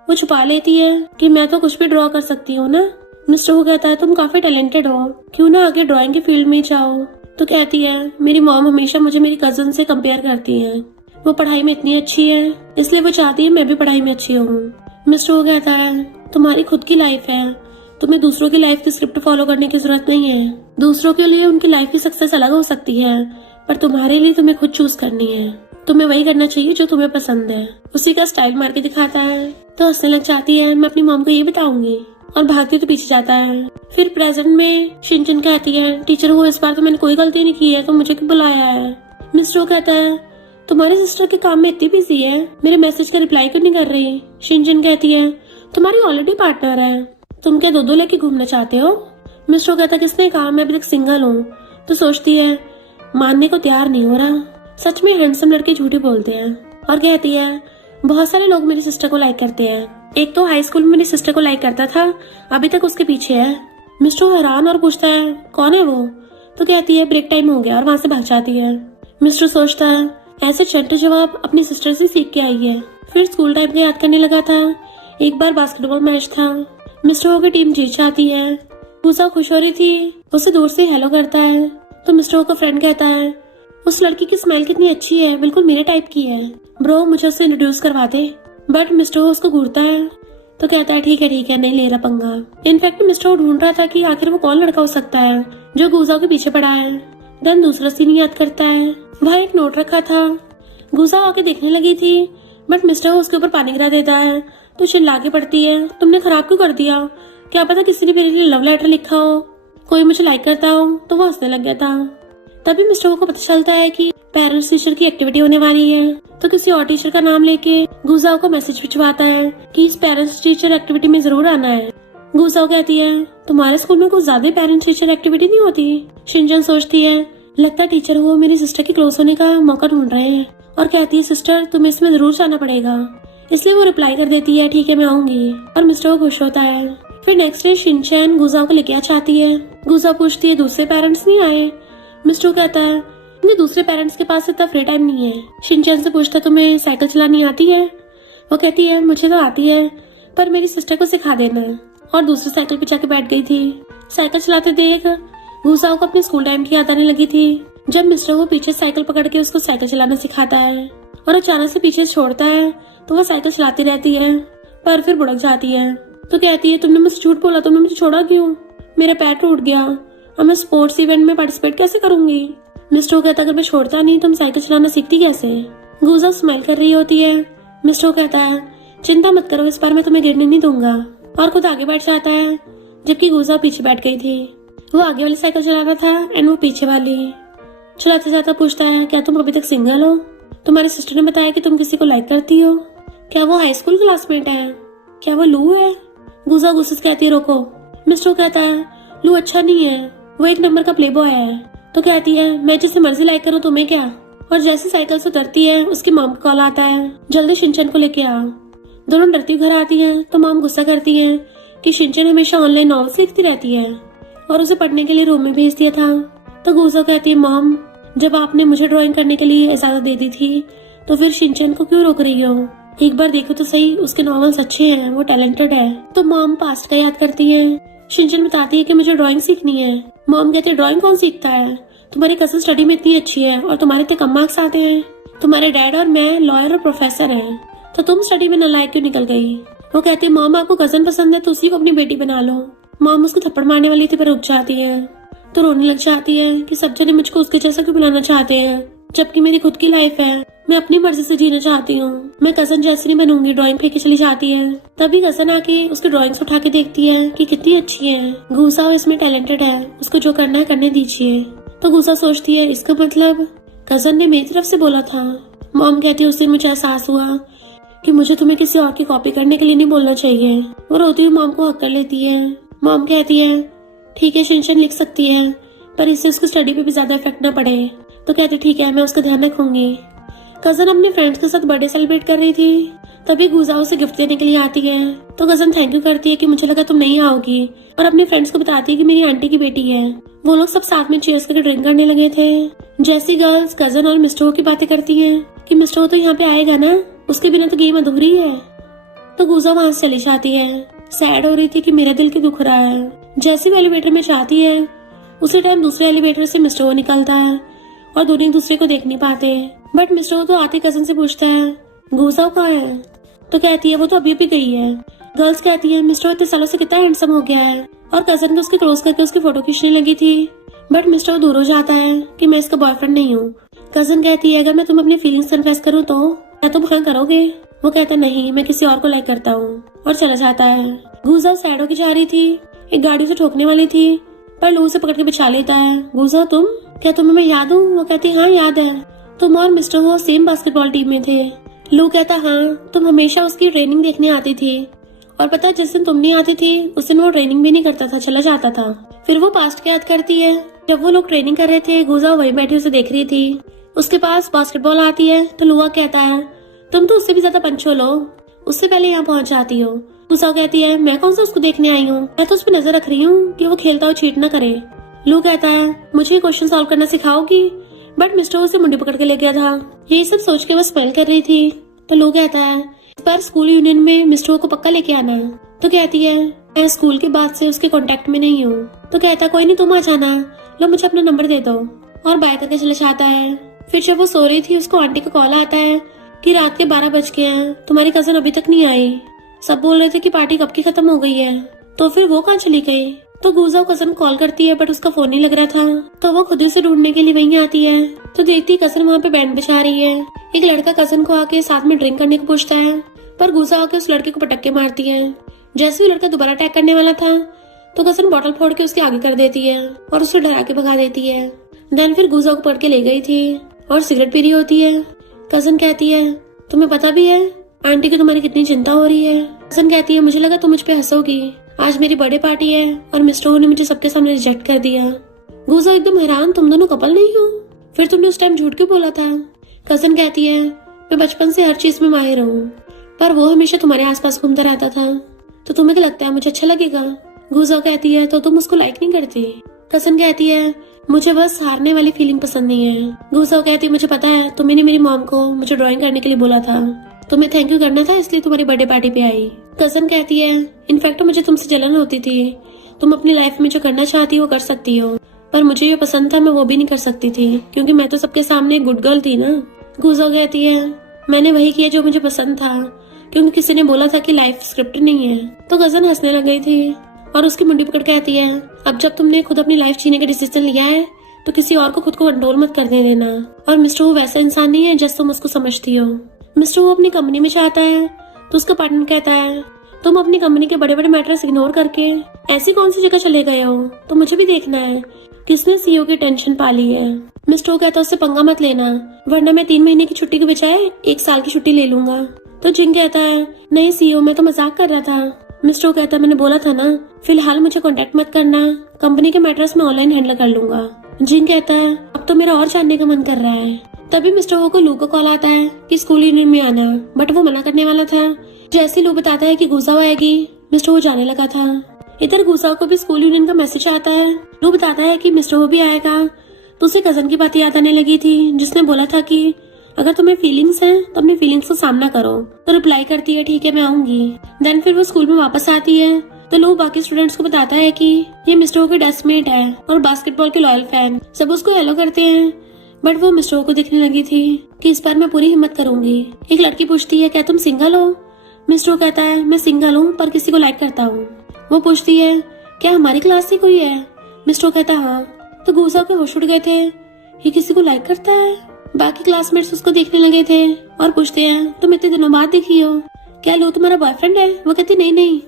वो छुपा लेती है कि मैं तो कुछ भी ड्रॉ कर सकती हूँ ना। मिस्टर वो कहता है तुम काफी टैलेंटेड हो, क्यों ना आगे ड्राइंग के फील्ड में जाओ। तो कहती है मेरी मॉम हमेशा मुझे मेरी कजन से कंपेयर करती है, वो पढ़ाई में इतनी अच्छी है इसलिए वो चाहती है मैं भी पढ़ाई में अच्छी हूँ। मिस्टर वो कहता है तुम्हारी खुद की लाइफ है, तुम्हें दूसरों की लाइफ की स्क्रिप्ट फॉलो करने की जरूरत नहीं है। दूसरों के लिए उनकी लाइफ की सक्सेस अलग हो सकती है पर तुम्हारे लिए तुम्हें खुद चूज करनी है। तुम्हें वही करना चाहिए जो तुम्हें पसंद है। उसी का स्टाइल मार के दिखाता है तो हंसने लग जाती है मैं अपनी मॉम को ये बताऊंगी और भागती तो पीछे जाता है। फिर प्रेजेंट में शिनचैन कहती है टीचर वो इस बार तो मैंने कोई गलती नहीं की है तो मुझे क्यों बुलाया है। मिस्टर कहता है तुम्हारी सिस्टर के काम में इतनी बिजी है, मेरे मैसेज का रिप्लाई क्यों नहीं कर रही। शिनचैन कहती है तुम्हारी ऑलरेडी पार्टनर है, तुम क्या दो लेके घूमना चाहते हो। मिस्टर कहता किसने कहा, मैं अभी तक सिंगल हूँ। तो सोचती है मानने को तैयार नहीं हो रहा, सच में हैंडसम लड़के झूठे बोलते हैं। और कहती है बहुत सारे लोग मेरी सिस्टर को लाइक करते हैं, एक तो हाई स्कूल में मेरी सिस्टर को लाइक करता था, अभी तक उसके पीछे है। मिस्टर हैरान और पूछता है कौन है वो। तो कहती है ब्रेक टाइम हो गया और वहाँ से भाग जाती है। मिस्टर सोचता है ऐसे चंटू जवाब अपनी सिस्टर से सीख के आई है। फिर स्कूल टाइम को याद करने लगा था। एक बार बास्केटबॉल मैच था, मिस्टर की टीम जीत जाती है। गुसाओ खुश हो रही थी, उसे दूर से हेलो करता है। तो मिस्टर का फ्रेंड कहता है उस लड़की की स्माइल कितनी अच्छी है, बिल्कुल मेरे टाइप की है, ब्रो मुझे उससे इंट्रोड्यूस करवा दे। बट मिस्टर उसको घूरता है तो कहता है ठीक है नहीं ले रहा पंगा। इनफैक्ट मिस्टर ढूंढ रहा था कि आखिर वो कौन लड़का हो सकता है जो गुसाओ के पीछे पड़ा है। देन दूसरा सीन याद करता है, वहाँ एक नोट रखा था। गुसाओ आके देखने लगी थी बट मिस्टर उसके ऊपर पानी गिरा देता है तो चिल्ला के पड़ती है तुमने खराब क्यों कर दिया, क्या पता किसी ने मेरे लिए लव लेटर लिखा हो, कोई मुझे लाइक करता हो। तो वो हंसने लग गया था। तभी मिस्टर को पता चलता है कि पेरेंट्स टीचर की एक्टिविटी होने वाली है तो किसी और टीचर का नाम लेके गुसाओ को मैसेज भिजवाता है कि इस पेरेंट्स टीचर एक्टिविटी में जरूर आना है। गुसाओ कहती है तुम्हारे स्कूल में कुछ ज्यादा पेरेंट टीचर एक्टिविटी नहीं होती। शिनचैन सोचती है लगता है टीचर वो मेरी सिस्टर के क्लोज होने का मौका ढूंढ रहे हैं, और कहती है सिस्टर तुम्हें इसमें जरूर जाना पड़ेगा। इसलिए वो रिप्लाई कर देती है ठीक है मैं आऊंगी, और मिस्टर वो खुश होता है। फिर नेक्स्ट डे शिनचैन गुसाओ को लेके आ चाहती है। गुसाओ पूछती है दूसरे पेरेंट्स नहीं आए। मिस्टर कहता है उनके दूसरे पेरेंट्स के पास इतना फ्री टाइम नहीं है। शिनचैन से पूछता तुम्हें साइकिल चलानी आती है? वो कहती है मुझे तो आती है पर मेरी सिस्टर को सिखा देना, और दूसरी साइकिल पे जाके बैठ गई थी। साइकिल चलाते देख गुसाओ को अपने स्कूल टाइम की याद आने लगी थी, जब मिस्टर वो पीछे साइकिल पकड़ के उसको साइकिल चलाना सिखाता है, और अचानक से पीछे छोड़ता है तो वो साइकिल चलाती रहती है पर फिर बुड़क जाती है। तो कहती है तुमने मुझसे झूठ बोला, तुमने मुझे छोड़ा क्यों? मेरा पैर टूट गया, अब मैं स्पोर्ट्स इवेंट में पार्टिसिपेट कैसे करूंगी? मिस्टर कहता अगर मैं छोड़ता नहीं तुम साइकिल चलाना सीखती कैसे? गुसाओ स्माइल कर रही होती है। मिस्टर कहता है चिंता मत करो, इस बार मैं तुम्हें गिरने नहीं दूंगा, और खुद आगे बैठ जाता है, जबकि गुसाओ पीछे बैठ गई थी। वो आगे वाली साइकिल चला रहा था एंड वो पीछे वाली। चलाते जाता पूछता है क्या तुम अभी तक सिंगल हो? तुम्हारी सिस्टर ने बताया कि तुम किसी को लाइक करती हो। क्या वो हाई स्कूल क्लासमेट है? क्या वो लू है? गुसाओ गुस्से से कहती है रोको। मिस्टर कहता है लू अच्छा नहीं है, वो एक नंबर का प्ले बॉय है। तो कहती है मैं जिसे मर्जी लाइक करूँ तुम्हें क्या? और जैसे साइकिल से उतरती है उसकी मॉम का कॉल आता है जल्दी शिनचैन को लेके आ। दोनों डरती घर आती है तो मॉम गुस्सा करती है कि शिनचैन हमेशा ऑनलाइन नॉवेल्स लिखती रहती है और उसे पढ़ने के लिए रूम में भेज दिया था। तो गुसाओ कहती है मॉम जब आपने मुझे ड्राइंग करने के लिए इजाजत दे दी थी तो फिर शिनचैन को क्यों रोक रही हो? एक बार देखो तो सही, उसके नॉवेल्स अच्छे हैं, वो टैलेंटेड है। तो मॉम पास्ट का याद करती है। शिनचैन बताती है कि मुझे ड्राइंग सीखनी है। मॉम कहती है ड्राइंग कौन सीखता है? तुम्हारी कजिन स्टडी में इतनी अच्छी है और तुम्हारे इतने कम मार्क्स आते हैं। तुम्हारे डैड और मैं लॉयर और प्रोफेसर हैं, तो तुम स्टडी में नालायक क्यों निकल गई? वो कहती है मॉम आपको कजन पसंद है तो उसी को अपनी बेटी बना लो। मॉम उसको थप्पड़ मारने वाली थी पर रुक जाती है, तो रोने लग जाती है कि सब जने मुझको उसके जैसा क्यों बुलाना चाहते हैं, जबकि मेरी खुद की लाइफ है, मैं अपनी मर्जी से जीना चाहती हूँ, मैं कजन जैसी नहीं बनूंगी। ड्राइंग फेंक के चली जाती है। तभी कजन आके उसकी ड्राइंग्स उठा के देखती है कि कितनी अच्छी है। गुसाओ इसमें टैलेंटेड है, उसको जो करना है करने दीजिए। तो गुसाओ सोचती है इसका मतलब कजन ने मेरी तरफ से बोला था। मॉम कहती है उस दिन मुझे एहसास हुआ कि मुझे तुम्हें किसी और की कॉपी करने के लिए नहीं बोलना चाहिए। वो रोती हुई मॉम को हक कर लेती है। मॉम कहती है ठीक है शिनचैन लिख सकती है पर इससे उसकी स्टडी पे भी ज्यादा इफेक्ट ना पड़े। तो कहती ठीक है मैं उसका ध्यान रखूंगी। कजन अपने फ्रेंड्स के साथ बर्थडे सेलिब्रेट कर रही थी, तभी गुसाओ उसे गिफ्ट देने के लिए आती है। तो कजन थैंक यू करती है कि मुझे लगा तुम नहीं आओगी, और अपने फ्रेंड्स को बताती है कि मेरी आंटी की बेटी है। वो लोग सब साथ में चीयर्स करके ड्रिंक करने लगे थे। जैसी गर्ल्स कजन और मिस्टर की बातें करती हैं कि मिस्टर तो यहाँ पे आएगा ना, उसके बिना तो गेम अधूरी है। तो गुसाओ वहां से चली जाती है। सैड हो रही थी कि मेरा दिल क्यों दुख रहा है। जैसे वो एलिवेटर में जाती है उसी टाइम दूसरे एलिवेटर से मिस्टर निकलता है और दोनों एक दूसरे को देख नहीं पाते। बट मिस्टर तो आते कजन से पूछता है गुसाओ कहाँ है? तो कहती है वो तो अभी अभी गई है। गर्ल्स कहती है मिस्टर इतने सालों से कितना हैंडसम हो गया है, और कजन को उसके क्लोज करके उसकी फोटो खींचने लगी थी। बट मिस्टर दूर हो जाता है कि मैं इसका बॉयफ्रेंड नहीं हूँ। कजन कहती है अगर मैं तुम्हें अपनी फीलिंग्स कन्फेस करूँ तो क्या तुम हाँ करोगे? वो कहता नहीं मैं किसी और को लाइक करता हूँ, और चला जाता है। गुसाओ सैड होकर जा रही थी, एक गाड़ी से ठोकने वाली थी पर लू से पकड़ के बिछा लेता है। गुसाओ तुम, क्या तुम्हें मैं याद हूँ? वो कहती हाँ याद है, तुम और मिस्टर हो सेम बास्केटबॉल टीम में थे। लू कहता हाँ तुम हमेशा उसकी ट्रेनिंग देखने आती थी, और पता जिस दिन तुम नहीं आती थी उस दिन वो ट्रेनिंग भी नहीं करता था, चला जाता था। फिर वो पास्ट की याद करती है जब वो लोग ट्रेनिंग कर रहे थे। गुसाओ वही बैठी उसे देख रही थी। उसके पास बास्केटबॉल आती है तो लुआ कहता है तुम तो उससे भी ज्यादा पंचोल हो, उससे पहले यहाँ पहुँच जाती हो। गुसाओ कहती है मैं कौन सा उसको देखने आई हूँ, मैं तो उस पर नजर रख रही हूँ कि वो खेलता हुआ चीट न करे। लू कहता है मुझे क्वेश्चन सॉल्व करना सिखाओगी? बट मिस्टर उसे मुंडी पकड़ के ले गया था। ये सब सोच के वो स्मेल कर रही थी। तो लू कहता है इस बार स्कूल यूनियन में मिस्टर को पक्का लेके आना है। तो कहती है मैं स्कूल के बाद से उसके कांटेक्ट में नहीं हूँ। तो कहता कोई नहीं तुम आ जाना, लो मुझे अपना नंबर दे दो, और बाय करके चले जाता है। फिर जब वो सो रही थी उसको आंटी का कॉल आता है कि रात के 12 बज गए हैं, तुम्हारी कजन अभी तक नहीं आई। सब बोल रहे थे कि पार्टी कब की खत्म हो गई है। तो फिर वो कहाँ चली गई? तो गुसाओ कजन कॉल करती है बट उसका फोन नहीं लग रहा था, तो वो खुद उसे ढूंढने के लिए वहीं आती है। तो देखती कजन वहाँ पे बैंड बिछा रही है। एक लड़का कजन को आके साथ में ड्रिंक करने को पूछता है, पर गुसाओ आके उस लड़के को पटक के मारती है। जैसे ही लड़का दोबारा अटैक करने वाला था तो कजन बॉटल फोड़ के उसके आगे कर देती है और उसे डरा के भगा देती है। देन फिर गुसाओ को पकड़ के ले गई थी और सिगरेट पी रही होती है। कजन कहती है तुम्हें पता भी है आंटी की तुम्हारी कितनी चिंता हो रही है? कजन कहती है मुझे लगा तुम मुझ पे हंसोगी, आज मेरी बर्थडे पार्टी है और मिस्टर हो ने मुझे सबके सामने रिजेक्ट कर दिया। गुजा एकदम हैरान, तुम दोनों कपल नहीं हो? फिर तुमने उस टाइम झूठ क्यों बोला था? कजन कहती है मैं बचपन से हर चीज में माहिर हूँ, पर वो हमेशा तुम्हारे आसपास घूमता रहता था, तो तुम्हें क्या लगता है मुझे अच्छा लगेगा? गुजा कहती है तो तुम उसको लाइक नहीं करती? कजन कहती है मुझे बस हारने वाली फीलिंग पसंद नहीं है। गुजा कहती है मुझे पता है, तुमने मेरी मॉम को मुझे ड्राइंग करने के लिए बोला था, तुम्हें थैंक यू करना था इसलिए तुम्हारी बर्थडे पार्टी पे आई। कजन कहती है इनफैक्ट मुझे तुमसे जलन होती थी, तुम अपनी लाइफ में जो करना चाहती हो कर सकती हो, पर मुझे ये पसंद था मैं वो भी नहीं कर सकती थी क्योंकि मैं तो सबके सामने गुड गर्ल थी ना। गुजा कहती है मैंने वही किया जो मुझे पसंद था क्योंकि किसी ने बोला था कि लाइफ स्क्रिप्ट नहीं है। तो कजन हंसने लग गई थी और उसकी मुंडी पकड़ कहती है अब जब तुमने खुद अपनी लाइफ जीने का डिसीजन लिया है तो किसी और को खुद को कंट्रोल मत करने देना। और मिस्टर वो वैसा इंसान नहीं है जैसे तुम उसको समझती हो। मिस्टर वो अपनी कंपनी में चाहता है तो उसका पार्टनर कहता है तुम अपनी कंपनी के बड़े बड़े मैटर्स इग्नोर करके ऐसी कौन सी जगह चले गए हो, तो मुझे भी देखना है किसने सीईओ की टेंशन पाली है। मिस्टर वो कहता है उससे पंगा मत लेना वरना मैं 3 महीने की छुट्टी के बजाय 1 साल की छुट्टी ले लूंगा। तो जिंग कहता है नहीं सीईओ मैं तो मजाक कर रहा था। मिस्टर वो कहता है मैंने बोला था ना, फिलहाल मुझे कांटेक्ट मत करना, कंपनी के मैटर्स में ऑनलाइन हैंडल कर लूंगा। जिंग कहता है अब तो मेरा और जानने का मन कर रहा है। तभी मिस्टर वो को लू का कॉल आता है कि स्कूल यूनियन में आना, बट वो मना करने वाला था। जैसे लू बताता है कि गुजा आएगी, मिस्टर वो जाने लगा था। इधर गुजा को भी स्कूल यूनियन का मैसेज आता है। लू बताता है कि मिस्टर वो भी आएगा, तो उसे कजन की बात याद आने लगी थी जिसने बोला था कि अगर तुम्हें फीलिंग्स हैं तो अपनी फीलिंग्स का सामना करो। तो रिप्लाई करती है ठीक है मैं आऊंगी। देन फिर वो स्कूल में वापस आती है तो लू बाकी स्टूडेंट्स को बताता है कि ये मिस्टर वो की डेस्कमेट है और बास्केटबॉल के लॉयल फैन। सब उसको हेलो करते हैं, बट वो मिस्टर को दिखने लगी थी कि इस बार मैं पूरी हिम्मत करूंगी। एक लड़की पूछती है क्या तुम सिंगल हो? मिस्टर कहता है मैं सिंगल हूँ पर किसी को लाइक करता हूँ। वो पूछती है क्या हमारी क्लास से कोई है? मिस्टर कहता है हाँ। तो गुजा के होश उड़ गए थे, ये किसी को लाइक करता है। बाकी क्लासमेट्स उसको देखने लगे थे और पूछते हैं तुम इतने दिनों बाद दिखी हो, क्या लू तुम्हारा बॉयफ्रेंड है? वो कहती नहीं नहीं।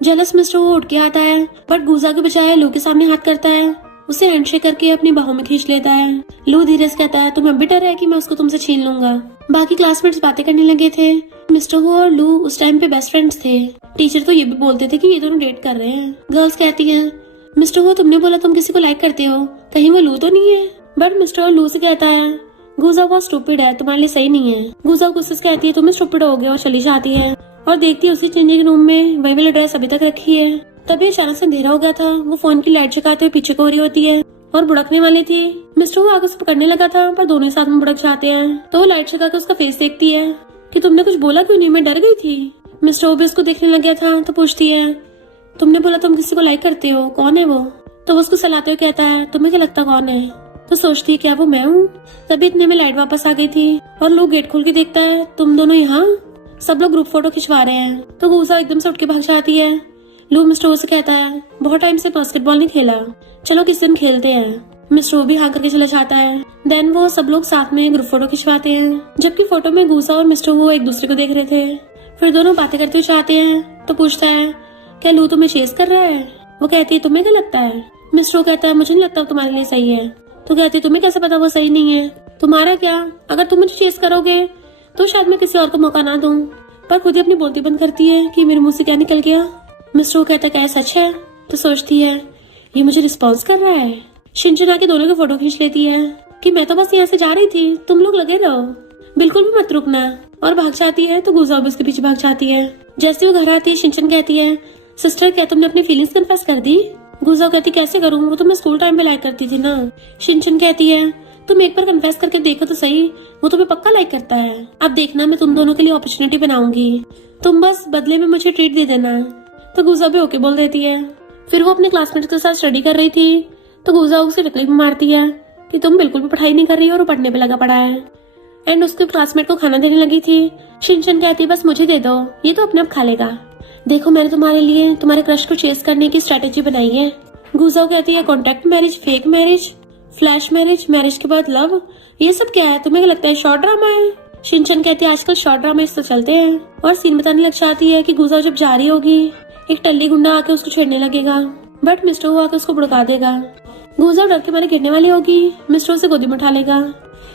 जेलस मिस्टर वो उठ के आता है बट गुजा के बजाय लू के सामने हाथ करता है, उसे हैंडशेक करके अपनी बाहों में खींच लेता है। लू धीरे से कहता है तुम्हें भी डर है कि मैं उसको तुमसे छीन लूंगा। बाकी क्लासमेट्स बातें करने लगे थे। मिस्टर हो और लू उस टाइम पे बेस्ट फ्रेंड्स थे। टीचर तो ये भी बोलते थे कि ये दोनों डेट कर रहे हैं। गर्ल्स कहती हैं मिस्टर हो तुमने बोला तुम किसी को लाइक करते हो, कहीं वो लू तो नहीं है? बट मिस्टर लू से कहता है गुजा बहुत स्टूपिड है, तुम्हारे लिए सही नहीं है। गुजा गुस्से से कहती है तुम्हें स्टूपिड हो गया और चली जाती है और देखती है उसी चेंजिंग रूम में वही वाली ड्रेस अभी तक रखी है। तभी अचानक से अंधेरा हो गया था। वो फोन की लाइट जगाते हुए पीछे को हो रही होती है और बुड़कने वाली थी। मिस्टर वो आगे से पकड़ने लगा था पर दोनों साथ में बुड़क जाते हैं। तो वो लाइट जगा के उसका फेस देखती है कि तुमने कुछ बोला क्यों नहीं, मैं डर गई थी। मिस्टर वो भी उसको देखने लग गया था तो पूछती है तुमने बोला तुम किसी को लाइक करते हो, कौन है वो? तो वो उसको सलाते हुए कहता है तुम्हें क्या लगता कौन है? तो सोचती है क्या वो मैं हूँ? तभी इतने में लाइट वापस आ गई थी और लोग गेट खोल के देखता है तुम दोनों यहाँ। सब लोग ग्रुप फोटो खिंचवा रहे हैं। तो गुजा एकदम से उठ के भाग जाती है। लू मिस्टर से कहता है बहुत टाइम से बास्केटबॉल नहीं खेला, चलो किसी दिन खेलते हैं। मिस्टर भी हाँ करके चला जाता है। देन वो सब लोग साथ में ग्रुप फोटो खिंचवाते हैं, जबकि फोटो में गुजा और मिस्टर वो एक दूसरे को देख रहे थे। फिर दोनों बातें करते हुए जाते हैं तो पूछता है क्या लू तुम्हें चेस कर रहा है? वो कहती है तुम्हें क्या लगता है? मिस्टर कहता है मुझे नहीं लगता वो तुम्हारे लिए सही है। तो कहती है तुम्हें कैसे पता वो सही नहीं है? तुम्हारा क्या, अगर तुम मुझे चेस करोगे तो शायद मैं किसी और को मौका ना दूं। पर खुद ही अपनी बोलती बंद करती है कि मेरे मुंह से क्या निकल गया। मिस्टर कहता है क्या सच है? तो सोचती है ये मुझे रिस्पॉन्स कर रहा है। शिनचैन आके दोनों के फोटो खींच लेती है कि मैं तो बस यहाँ से जा रही थी, तुम लोग लगे रहो, बिल्कुल भी मत रुकना, और भाग जाती है। तो गुजा भी उसके पीछे भाग जाती है। जैसे वो घर आती है शिनचैन कहती है सिस्टर क्या तुमने अपनी फीलिंग्स कन्फेस कर दी? गुजा कहती कैसे करूँ, वो तो मैं स्कूल टाइम पे लाइक करती थी ना। शिनचैन कहती है तुम एक बार कन्फेस करके देखो तो सही, वो तुम्हें पक्का लाइक करता है। अब देखना मैं तुम दोनों के लिए अपॉर्चुनिटी बनाऊंगी, तुम बस बदले में मुझे ट्रीट दे देना। तो गुजा भी ओके बोल देती है। फिर वो अपने क्लासमेट के साथ स्टडी कर रही थी तो गुजा उसे टकली में मारती है कि तुम बिल्कुल भी पढ़ाई नहीं कर रही हो और पढ़ने पे लगा पड़ा है। एंड उसके क्लासमेट को खाना देने लगी थी। शिनचैन कहती है बस मुझे दे दो, ये तो अपने आप खा लेगा। देखो मैंने तुम्हारे लिए तुम्हारे क्रश को चेस करने की स्ट्रेटेजी बनाई है। गुजा कहती है contact marriage, fake marriage, flash marriage, marriage के बाद लव, ये सब क्या है? तुम्हें क्या लगता है शॉर्ट ड्रामा है? शिनचैन कहती है आजकल शॉर्ट ड्रामा तो चलते हैं। और सीन बताने लग जाती है कि गुजा जब जा रही होगी एक टल्ली गुंडा आके उसको छेड़ने लगेगा, बट मिस्टर वो आके उसको भड़का देगा। गुजा डर के मारे गिरने वाली होगी, मिस्टर उसे गोदी में उठा लेगा।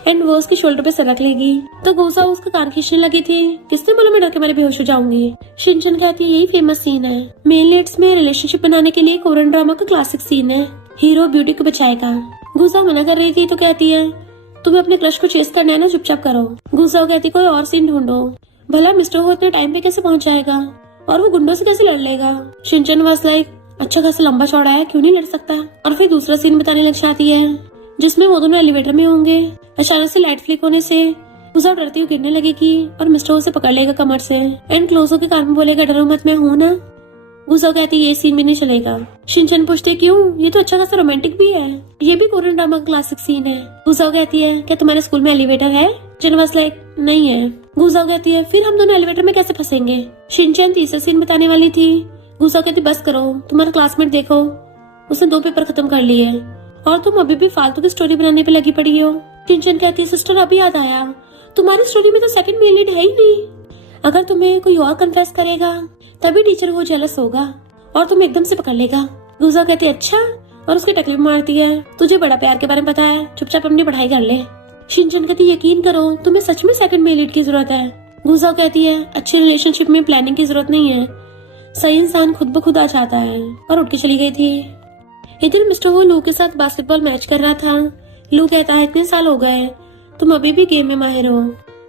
एंड वो उसके शोल्डर पे सर रख लेगी। तो गुसा उसका कान खींचने लगी थी, किसने बोला मैं डर के मारे बेहोश हो जाऊंगी। शिनचैन कहती है यही फेमस सीन है, मेल लीड्स में रिलेशनशिप बनाने के लिए कोरियन ड्रामा का क्लासिक सीन है, हीरो ब्यूटी को बचाएगा। गुसा मना कर रही थी तो कहती है तुम्हें अपने क्रश को चेस करना है ना, चुपचाप करो। गुसा कहती कोई और सीन ढूंढो, भला मिस्टर हो इतने टाइम पे कैसे पहुंच जाएगा और वो गुंडों से कैसे लड़ लेगा। शिनचैन वाज लाइक अच्छा खासा लंबा चौड़ा है, क्यों नहीं लड़ सकता। और फिर दूसरा सीन बताने लग जाती है जिसमें वो दोनों एलिवेटर में होंगे। अचानक से लाइट फ्लिक होने से गुसा डरती हुई गिरने लगेगी और मिस्टर उसे पकड़ लेगा कमर से एंड क्लोज होकर कान में बोलेगा डरो मत, मैं हूं ना। गुसा कहती ये सीन भी नहीं चलेगा। शिनचैन पूछते क्यों, ये तो अच्छा खासा रोमांटिक भी है, ये भी कोरियन ड्रामा का क्लासिक सीन है। गुसा कहती है क्या तुम्हारे स्कूल में एलिवेटर है। शिनचैन वाज लाइक नहीं है। गुसा कहती है फिर हम दोनों एलिवेटर में कैसे फंसेंगे। शिनचैन तीसरा सीन बताने वाली थी। गुसा कहती बस करो, तुम्हारा क्लासमेट देखो उसने 2 पेपर खत्म कर लिए और तुम अभी भी फालतू की स्टोरी बनाने पे लगी पड़ी हो। शिनचैन कहती है सिस्टर अभी याद आया, तुम्हारी स्टोरी में तो सेकंड मेल लीड है ही नहीं। अगर तुम्हें कोई और कन्फेस करेगा तभी टीचर वो जेलस होगा और तुम एकदम से पकड़ लेगा। गुसा कहती है अच्छा, और उसकी टकली मारती है तुझे बड़ा प्यार के बारे में पता है, चुपचाप अपनी पढ़ाई कर ले। शिनचैन कहती यकीन करो तुम्हें सच में सेकंड मेल लीड की जरूरत है। गुसा कहती है अच्छी रिलेशनशिप में प्लानिंग की जरूरत नहीं है, सही इंसान खुद ब खुद आ जाता है, और उठ के चली गई थी। इधर मिस्टर वो लू के साथ बास्केटबॉल मैच कर रहा था। लू कहता है इतने साल हो गए तुम अभी भी गेम में माहिर हो।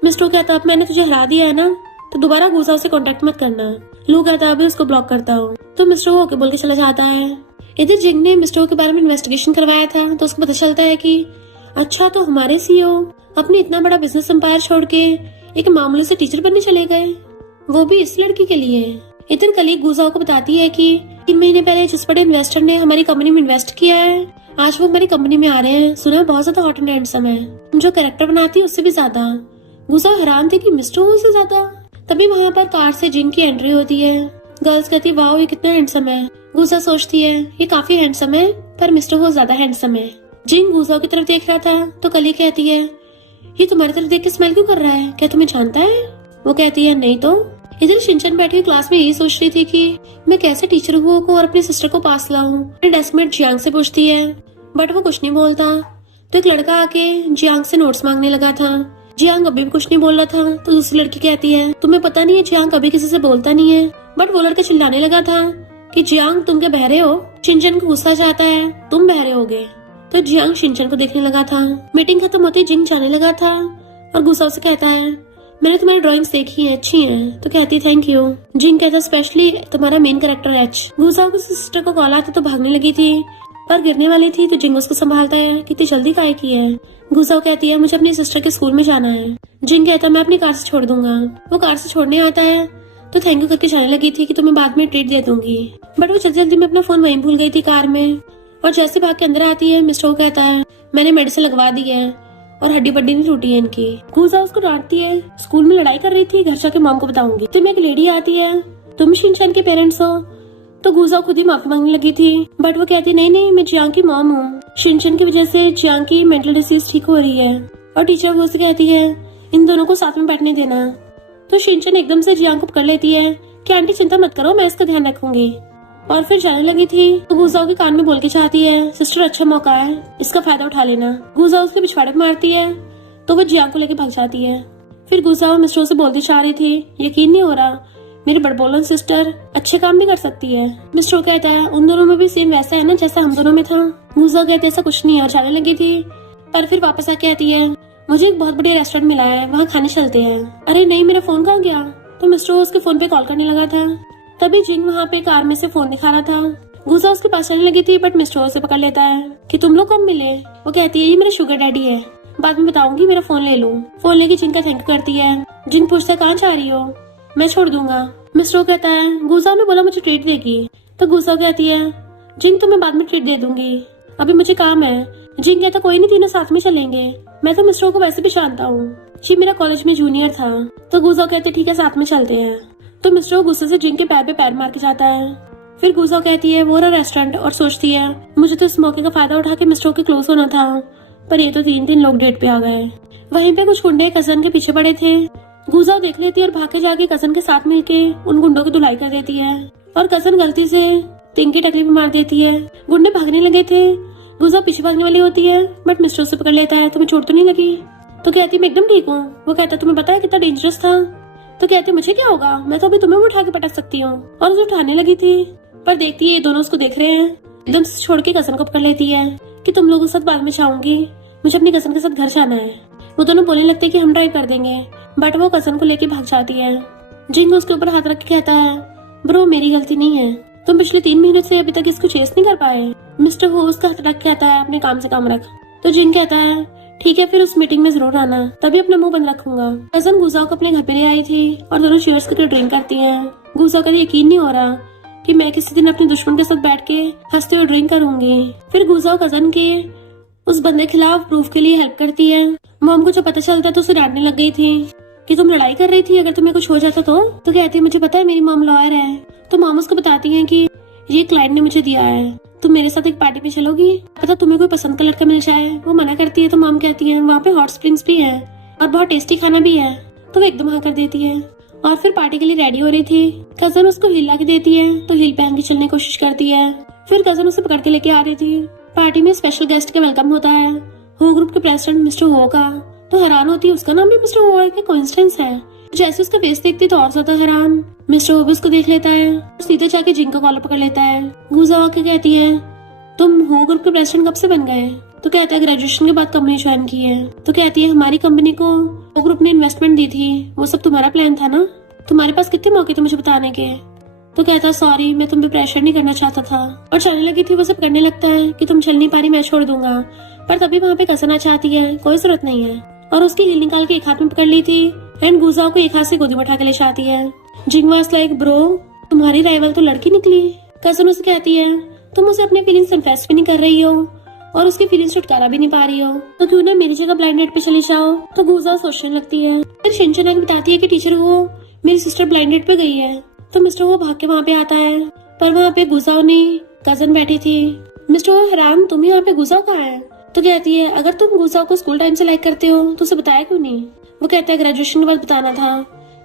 मिस्टर कहता अब मैंने तुझे हरा दिया है ना तो दोबारा गुसा से कांटेक्ट मत करना। लू कहता अभी उसको ब्लॉक करता हूँ। तो मिस्टर वो ओके बोल के चला जाता है। इधर जिंग ने मिस्टर के बारे में इन्वेस्टिगेशन करवाया था तो उसको पता चलता है कि अच्छा तो हमारे सीईओ अपने इतना बड़ा बिजनेस एम्पायर छोड़ के एक मामूली से टीचर बनने चले गए, वो भी इस लड़की के लिए। इधर कलीग गुसा को बताती है कि 3 महीने पहले जिस बड़े इन्वेस्टर ने हमारी कंपनी में इन्वेस्ट किया है आज वो हमारी कंपनी में आ रहे हैं, सुना बहुत ज्यादा हॉट एंड हैंडसम है, जो कैरेक्टर बनाती है उससे भी ज्यादा। गुसा हैरान थे कि मिस्टर हो से ज्यादा। तभी वहाँ पर कार से जिंग की एंट्री होती है। गर्ल्स कहती वाओ ये कितना हैंडसम है। गुसा सोचती है ये काफी हैंडसम है पर मिस्टर हो ज्यादा हैंडसम है। जिंग गुसा की तरफ देख रहा था तो कली कहती है ये तुम्हारी तरफ देख के स्माइल क्यों कर रहा है, क्या तुम्हें जानता है। वो कहती है नहीं तो। इधर शिनचैन बैठी हुई क्लास में यही सोच रही थी कि मैं कैसे टीचर हुआ को और अपनी सिस्टर को पास लाऊं। डेस्कमेट जियांग से पूछती है बट वो कुछ नहीं बोलता। तो एक लड़का आके जियांग से नोट्स मांगने लगा था। जियांग अभी भी कुछ नहीं बोल रहा था तो दूसरी लड़की कहती है तुम्हें पता नहीं है जियांग कभी किसी से बोलता नहीं है। बट वो लड़का चिल्लाने लगा था कि जियांग तुम क्या बहरे हो। शिनचैन को गुस्सा जाता है तुम बहरे होगे। तो जियांग शिनचैन को देखने लगा था। मीटिंग खत्म होते जिंग जाने लगा था और गुस्सा से कहता है मैंने तुम्हारी ड्राइंग्स देखी है, अच्छी हैं। तो कहती थैंक यू। जिंग कहता स्पेशली तुम्हारा मेन कैरेक्टर एच। गुस्सा की सिस्टर को कॉल आता तो भागने लगी थी पर गिरने वाली थी तो जिंग उसको संभालता है कितनी जल्दी काहे की है। गुस्सा कहती है मुझे अपनी सिस्टर के स्कूल में जाना है। जिंग कहता मैं अपनी कार से छोड़ दूंगा। वो कार से छोड़ने आता है तो थैंक यू करके जाने लगी थी कि तुम्हें बाद में ट्रीट दे दूंगी। बट वो जल्दी जल्दी में अपना फोन वहीं भूल गई थी कार में। और जैसे भाग के अंदर आती है मिस्टर कहता है मैंने मेडिसिन लगवा दी है और हड्डी बड्डी नहीं टूटी है इनकी। गुसा उसको डांटती है स्कूल में लड़ाई कर रही थी, घर जाके मॉम को बताऊंगी। तो एक लेडी आती है तुम शिनचैन के पेरेंट्स हो। तो गुसा खुद ही माफी मांगने लगी थी बट वो कहती नहीं नहीं मैं जियांग की मॉम हूँ। शिनचैन की वजह से जियांग की मेंटल डिसीज ठीक हो रही है। और टीचर वो से कहती है इन दोनों को साथ में बैठने देना। तो शिनचैन एकदम से जियांग को पकड़ लेती है कि आंटी चिंता मत करो मैं इसका ध्यान रखूंगी। और फिर जाने लगी थी तो गुसा के कान में बोल के चाहती है सिस्टर अच्छा मौका है, इसका फायदा उठा लेना। गुसा उसके पिछवाड़े मारती है तो वो जियांग को लेके भाग जाती है। फिर गुसा मिस्टर से बोलती चाह रही थी यकीन नहीं हो रहा मेरी बड़बोलन सिस्टर अच्छे काम भी कर सकती है। मिस्टर कहता है उन दोनों में भी सेम वैसा है ना जैसा हम दोनों में था। गुसा कहते ऐसा कुछ नहीं है, जाने लगी थी पर फिर वापस आके आती है मुझे एक बहुत बढ़िया रेस्टोरेंट मिला है वहाँ खाने चलते हैं। अरे नहीं मेरा फोन कहाँ गया। तो मिस्टर उसके फोन पे कॉल करने लगा था। तभी जिंग वहाँ पे कार में से फोन दिखा रहा था। गुसा उसके पास चलने लगी थी बट मिस्टर उसे पकड़ लेता है कि तुम लोग कब मिले। वो कहती है ये मेरा शुगर डैडी है, बाद में बताऊंगी, मेरा फोन ले लूं। फोन लेके जिंग का थैंक यू करती है। जिंग पूछता है कहाँ जा रही हो। मैं छोड़ दूंगा। मिस्टर कहता है गुसा ने बोला मुझे ट्रीट देगी। तो गुसा कहती है जिंग तुम्हें बाद में ट्रीट दे दूंगी, अभी मुझे काम है। जिंग कहता कोई नहीं तीनों साथ में चलेंगे, मैं तो मिस्टर को वैसे भी जानता हूँ, ये मेरा कॉलेज में जूनियर था। तो गुसा कहते ठीक है साथ में चलते हैं। तो मिस्टर गुस्से से जिंग के पैर पे पैर मार के जाता है। फिर गुसा कहती है वो रहा रेस्टोरेंट और सोचती है मुझे तो इस मौके का फायदा उठा के मिस्टर के क्लोज होना था पर ये तो 3 लोग डेट पे आ गए। वहीं पे कुछ गुंडे कजन के पीछे पड़े थे। गुसा देख लेती है और भाग के जाके कजन के साथ मिलके उन गुंडों की धुलाई कर देती है और कजन गलती से तिंग की टकली पे मार देती है। गुंडे भागने लगे थे। गुसा पीछे भागने वाली होती है बट मिस्टर से पकड़ लेता है तुम्हें चोट तो नहीं लगी। तो कहती मैं एकदम ठीक हूँ। वो कहता तुम्हें पता है कितना डेंजरस था। तो कहती मुझे क्या होगा, मैं तो अभी तुम्हें भी उठा के पटक सकती हूँ। और उसे उठाने लगी थी, पर देखती है ये दोनों उसको देख रहे हैं। एकदम से छोड़ के कजन को पकड़ लेती है कि तुम लोगों के साथ बाद में जाऊंगी, मुझे अपनी कजन के साथ घर जाना है। वो दोनों बोलने लगते कि हम ड्राइव कर देंगे, बट वो कजन को लेके भाग जाती है। जिंग उसके ऊपर हाथ रख के कहता है ब्रो मेरी गलती नहीं है, तुम पिछले 3 महीने से अभी तक इसको चेस नहीं कर पाए। मिस्टर हो उसका हाथ रख के कहता है अपने काम से काम रख। तो जिंग कहता है ठीक है फिर उस मीटिंग में जरूर आना, तभी अपना मुंह बंद रखूंगा। कजन गुजाओ को अपने घर पे ले आई थी और दोनों शेयर्स करके ड्रिंक करती हैं। गुजाओ का यकीन नहीं हो रहा कि मैं किसी दिन अपने दुश्मन के साथ बैठ के हंसते हुए ड्रिंक करूंगी। फिर गुजाओ कजन के उस बंदे के खिलाफ प्रूफ के लिए हेल्प करती है। मॉम को जब पता चलता तो उसे डांटने लग गई थी कि तुम लड़ाई कर रही थी, अगर तुम्हें कुछ हो जाता तो कहती है मुझे पता है मेरी मॉम लॉयर है। तो मॉम उसको बताती है कि ये क्लाइंट ने मुझे दिया है, तुम मेरे साथ एक पार्टी पे चलोगी, पता तुम्हें कोई पसंद का लड़का मिल जाए। वो मना करती है तो मॉम कहती है वहाँ पे हॉट स्प्रिंग्स भी है और बहुत टेस्टी खाना भी है। तो वो एकदम हाँ कर देती है और फिर पार्टी के लिए रेडी हो रही थी। कजन उसको हिल ला के देती है तो हिल पहन के चलने की कोशिश करती है। फिर कजन उसे पकड़ के लेके आ रही थी। पार्टी में स्पेशल गेस्ट का वेलकम होता है, हो ग्रुप के प्रेसिडेंट मिस्टर हो का। तो हैरान होती है उसका नाम भी मिस्टर हो है, क्या कोइंसिडेंस है। जैसे उसका फेस देखती तो और ज्यादा हैरान। मिस्टर हो भी उसको देख लेता है, सीधे जाके जिंग का कॉलर पकड़ लेता है। गुजा आके कहती है तुम हो ग्रुप के प्रेसिडेंट कब से बन गए। तो कहता है ग्रेजुएशन के बाद कंपनी ज्वाइन की है। तो कहती है हमारी कंपनी को वो ग्रुप ने इन्वेस्टमेंट दी थी, वो सब तुम्हारा प्लान था ना, तुम्हारे पास कितने मौके थे मुझे बताने के। तो कहता है सॉरी मैं तुम पे प्रेशर नहीं करना चाहता था। और चलने लगी थी वो सब करने लगता है कि तुम चल नहीं पा रही मैं छोड़ दूंगा, पर तभी वहाँ पे कसना चाहती है कोई जरूरत नहीं है। और उसकी हील निकाल के एक हाथ में पकड़ ली थी एंड गुजाओ को एक हाथ से गोदी में उठा के ले जाती है। जिंग वाज लाइक ब्रो तुम्हारी राइवल तो लड़की निकली। कजन उसे कहती है तुम उसे अपने फीलिंग्स कन्फेस भी नहीं कर रही हो और उसकी फीलिंग्स छुटकारा भी नहीं पा रही हो, तो क्यों ना मेरी जगह ब्लाइंड डेट पे चली जाओ। तो गुजाओ सोचने लगती है। फिर शिनचन आके बताती है कि टीचर वो मेरी सिस्टर ब्लाइंड डेट पे गई है। तो मिस्टर वो भाग के वहाँ पे आता है, पर वहाँ पे गुजाओ नहीं कजन बैठी थी। मिस्टर वो हैरान तुम यहाँ पे गुजाओ कहाँ है। तो कहती है अगर तुम गुजाओ को स्कूल टाइम से लाइक करते हो तो उसे बताया क्यों नहीं। वो कहता है ग्रेजुएशन के बाद बताना था,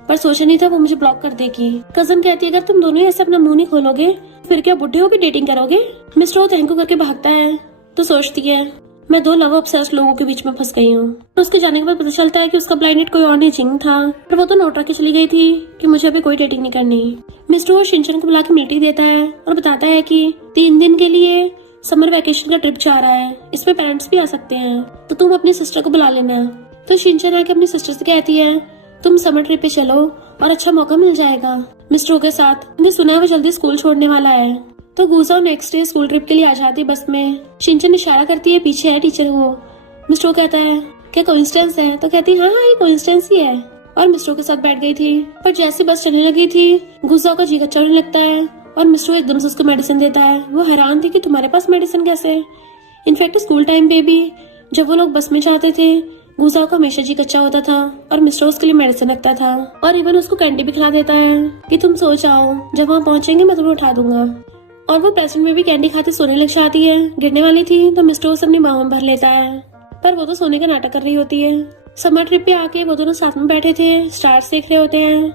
पर सोचा नहीं था वो मुझे ब्लॉक कर देगी। कजन कहती है अगर तुम दोनों ऐसे अपना मुंह नहीं खोलोगे फिर क्या बुढ़े होके डेटिंग करोगे। मिस्टर वो थैंक यू करके भागता है। तो सोचती है मैं 2 लव ऑब्सेस्ड लोगों के बीच में फंस गई हूँ। तो उसके जाने के बाद पता चलता है कि उसका ब्लाइंड डेट कोई और नहीं जिंग था, पर वो तो नोट रख के चली गई थी कि मुझे अभी कोई डेटिंग नहीं करनी। मिस्टर वो शिनचन को बुला के मीटिंग देता है और बताता है कि 3 दिन के लिए समर वेकेशन का ट्रिप जा रहा है, इसमें पेरेंट्स भी आ सकते हैं, तो तुम अपनी सिस्टर को बुला लेना। तो शिनचन आके अपनी सिस्टर से कहती है तुम समर ट्रिप पे चलो और अच्छा मौका मिल जाएगा मिस्टर के साथ, मैंने सुना है वो जल्दी स्कूल छोड़ने वाला है। तो गुजाओ नेक्स्ट डे स्कूल ट्रिप के लिए आ जाती है बस में। शिनचन इशारा करती है पीछे है टीचर वो। मिस्टर कहता है क्या कोइंसिडेंस है। तो कहती है हाँ ये कोइंसिडेंस ही है, और मिस्टर के साथ बैठ गई थी। पर जैसे बस चलने लगी थी गुजाओ का जी कच्चा होने लगता है और मिस्टर एकदम से उसको मेडिसिन देता है। वो हैरान थी कि तुम्हारे पास मेडिसिन कैसे। इनफैक्ट स्कूल टाइम पे भी जब वो लोग बस में जाते थे गुजाओ का हमेशा जी कच्चा होता था और मिस्टर उसके लिए मेडिसिन रखता था, और इवन उसको कैंडी भी खिला देता है कि तुम सो जाओ, जब वहाँ पहुंचेंगे मैं तुम्हें उठा दूंगा। और वो प्रेजेंट में भी कैंडी खाते सोने लग जाती है। गिरने वाली थी तो मिस्टर उसे अपनी बाहों में भर लेता है, पर वो तो सोने का नाटक कर रही होती है। समर ट्रिप पे आके वो दोनों साथ में बैठे थे, स्टार्स देख रहे होते हैं।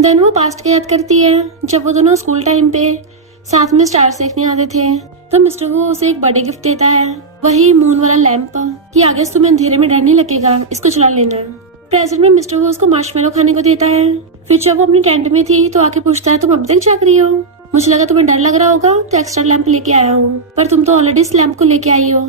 देन वो पास्ट की याद करती है जब वो दोनों स्कूल टाइम पे साथ में स्टार्स देखने आते थे। तो मिस्टर वो उसे एक बर्थडे गिफ्ट देता है, वही मून वाला लैंप, कि आगे से तुम्हें अंधेरे में डर नहीं लगेगा, इसको चला लेना। प्रेजेंट में मिस्टर वो उसको मार्शमेलो खाने को देता है। फिर जब वो अपनी टेंट में थी तो आके पूछता है तुम अब तक जाग रही हो, मुझे लगा तुम्हें डर लग रहा होगा तो एक्स्ट्रा लैंप लेके आया हूँ, पर तुम तो ऑलरेडी इस लैंप को लेके आई हो,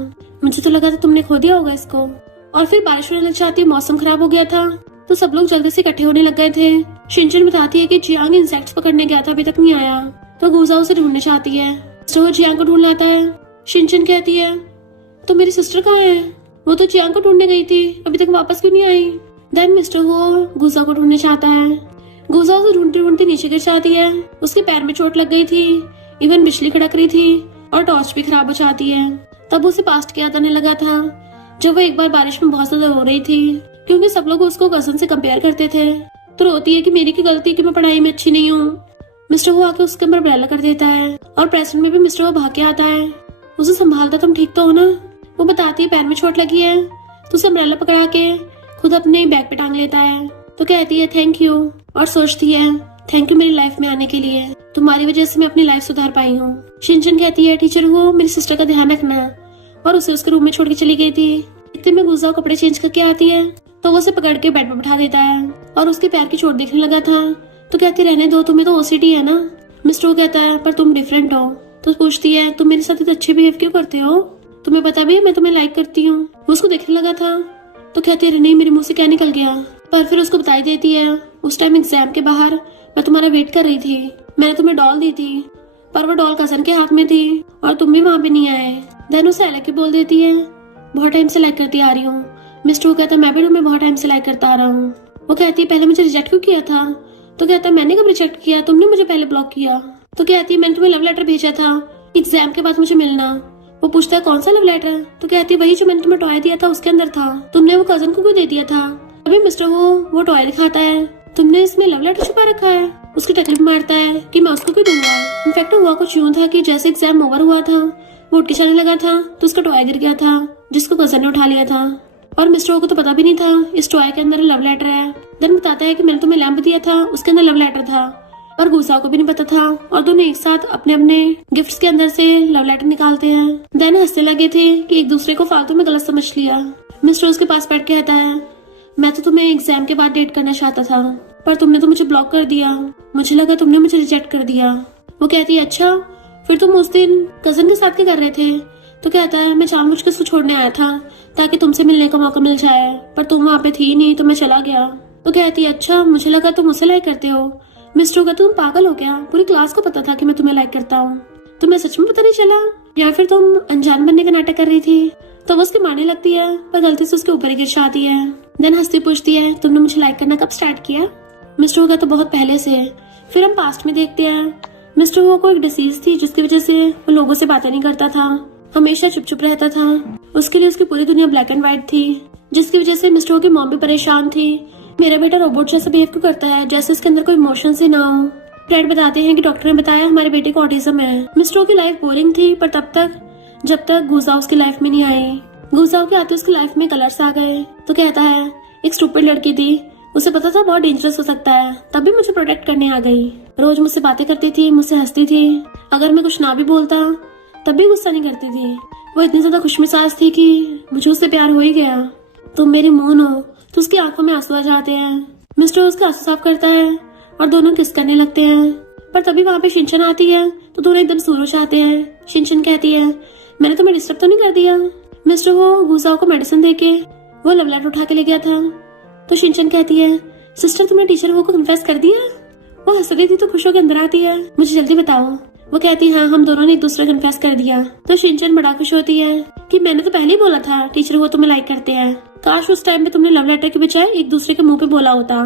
मुझे तो लगा था तुमने खो दिया होगा इसको। और फिर बारिश होने लग जाती है, मौसम खराब हो गया था तो सब लोग जल्दी से इकट्ठे होने लग गए थे। शिनचन बताती है कि जियांग इंसेक्ट्स पकड़ने गया था, अभी तक नहीं आया। तो गुजाओ उसे ढूंढने चाहती है, तो वो जियांग को ढूंढ लाता है। शिनचन कहती है तो मेरी सिस्टर कहाँ है, वो तो जियांग को ढूंढने गई थी, अभी तक वापस क्यों नहीं आई। देन मिस्टर वो गुजाओ को ढूंढने चाहता है। गुजाओ उसे ढूंढते ढूंढते नीचे गिर जाती है, उसके पैर में चोट लग गई थी, इवन बिजली खड़क रही थी और टॉर्च भी खराब हो जाती है। तब उसे पास्ट की याद आने लगा था जब वो एक बार बारिश में बहुत ज्यादा रो रही थी, क्योंकि सब लोग उसको कजन से कंपेयर करते थे। तो रोती है कि मेरी की गलती कि मैं पढ़ाई में अच्छी नहीं हूँ। मिस्टर वो आके उसके ऊपर ब्रेला कर देता है और प्रेजेंट में भी मिस्टर वो भाग के आता है, उसे संभालता तुम ठीक तो हो ना। वो बताती है पैर में चोट लगी है, तो उसे अम्ब्रेला पकड़ा के खुद अपने बैग पे टांग लेता है। तो कहती है थैंक यू, और सोचती है थैंक यू मेरी लाइफ में आने के लिए, तुम्हारी वजह से मैं अपनी लाइफ सुधार पाई हूँ। शिनचन कहती है टीचर वो मेरी सिस्टर का ध्यान रखना, और उसे उसके रूम में छोड़ के चली गई थी। इतने में गुजाओ कपड़े चेंज करके आती है तो वो उसे पकड़ के बेड पर बैठा देता है और उसके पैर की चोट देखने लगा था। तो कहती रहने दो, तुम्हें तो ओसीडी है ना। मिस्टर वो कहता है पर तुम डिफरेंट हो। तो पूछती है तुम मेरे साथ इतने अच्छे बिहेव क्यों करते हो, तुम्हें पता भी है मैं तुम्हें लाइक करती हूँ। वो उसको देखने लगा था तो कहती है नहीं मेरे मुंह से क्या निकल गया। पर फिर उसको बताई देती है उस टाइम एग्जाम के बाहर मैं तुम्हारा वेट कर रही थी, मैंने तुम्हें डॉल दी थी पर वो डॉल कजन के हाथ में थी और तुम भी वहां पे नहीं आए। देन उसे अलग ही बोल देती है बहुत टाइम से लाइक करती आ रही हूँ। मिस्टर वो कहता है मैं भी तुम्हें बहुत टाइम से लाइक करता आ रहा हूँ। वो कहती है पहले मुझे रिजेक्ट क्यों किया था। तो कहता है मैंने कब रिजेक्ट किया, तुमने मुझे पहले ब्लॉक किया। तो कहती है मैंने तुम्हें लव लेटर भेजा था एग्जाम के बाद मुझे मिलना। वो पूछता है कौन सा लव लेटर। तो कहती है वही जो मैंने तुम्हें टॉय दिया था उसके अंदर था, तुमने वो कजन को क्यों दे दिया था। अभी मिस्टर वो टॉय दिखाता है तुमने इसमें लव लेटर छुपा रखा है। उसकी टकलीफ मारता है कि मैं उसको क्यों दूंगा। इनफैक्ट हुआ कुछ यूं था कि जैसे एग्जाम ओवर हुआ था वो उठ के चलने लगा था तो उसका टॉय गिर गया था जिसको कजन ने उठा लिया था और मिस्टर को तो पता भी नहीं था इस टॉय के अंदर लव लेटर है। देन बताता है कि मैंने तुम्हें लैंप दिया था उसके अंदर लव लेटर था और गुस्सा को भी नहीं पता था और दोनों एक साथ अपने अपने गिफ्ट्स के अंदर से लव लेटर निकालते हैं। देन हंसने लगे थे कि एक दूसरे को फालतू में गलत समझ लिया। मिस्टर उसके पास बैठ के कहता है मैं तो तुम्हें एग्जाम के बाद डेट करना चाहता था पर तुमने तो मुझे ब्लॉक कर दिया, मुझे लगा तुमने मुझे रिजेक्ट कर दिया। वो कहती है अच्छा फिर तुम उस दिन कजन के साथ क्या कर रहे थे। तो कहता है मैं जानबूझ के उसको छोड़ने आया था ताकि तुमसे मिलने का मौका मिल जाए पर तुम वहाँ पे थी नहीं तो मैं चला गया। तो कहती है अच्छा मुझे लगा तुम मुझसे लाइक करते हो। मिस्टर का तुम पागल हो गया, पूरी क्लास को पता था कि मैं तुम्हें लाइक करता हूँ, तुम्हें सच में पता नहीं चला या फिर तुम अनजान बनने का नाटक कर रही थी। तो वो उसके मारने लगती है पर गलती से उसके ऊपर ही गिर जाती है। देन हंसती पूछती है तुमने मुझे लाइक करना कब स्टार्ट किया। मिस्टर का तो बहुत पहले से। फिर हम पास्ट में देखते हैं मिस्टर को एक डिसीज थी जिसकी वजह से वो लोगों से बातें नहीं करता था, हमेशा चुप चुप रहता था। उसके लिए उसकी पूरी दुनिया ब्लैक एंड व्हाइट थी जिसकी वजह से मिस्टर की मॉम भी परेशान थी। मेरा बेटा रोबोट जैसा बिहेव क्यों करता है जैसे इसके अंदर कोई इमोशंस ही ना हो। फ्रेड बताते हैं कि डॉक्टर ने बताया हमारे बेटे को ऑटिज्म है। मिस्टर की लाइफ बोरिंग थी पर तब तक जब तक गुजाओ उसकी लाइफ में नहीं आई। गुजाओ के आते उसकी लाइफ में कलर्स आ गए। तो कहता है एक स्टूपिड लड़की थी, उसे पता था बहुत डेंजरस हो सकता है तब भी मुझे प्रोटेक्ट करने आ गई। रोज मुझसे बातें करती थी, मुझसे हंसती थी, अगर मैं कुछ ना भी बोलता तब भी गुस्सा नहीं करती थी। वो इतनी ज्यादा खुशमिजाज थी कि मुझे उससे प्यार हो ही गया। तुम मेरी मून हो। तो उसकी आंखों में आंसू आ जाते हैं। मिस्टर उसके आंसू साफ करता है और दोनों किस करने लगते हैं पर तभी वहाँ पे शिनचन आती है तो दोनों एकदम सूरज आते हैं। शिनचन कहती है मैंने तुम्हें डिस्टर्ब तो नहीं कर दिया। मिस्टर वो गुजाओ को मेडिसिन देके वो लव लेटर उठा के ले गया था। तो शिनचन कहती है सिस्टर तुमने टीचर को कन्फेस कर दिया। वो हंस रही थी तो खुश होकर अंदर आती है मुझे जल्दी बताओ। वो कहती है हाँ हम दोनों ने एक दूसरे कन्फेस कर दिया। तो शिनचन बड़ा खुश होती है कि मैंने तो पहले ही बोला था टीचर वो तुम्हें लाइक करते हैं, काश उस टाइम पे तुमने लव लेटर के बजाय एक दूसरे के मुंह पे बोला होता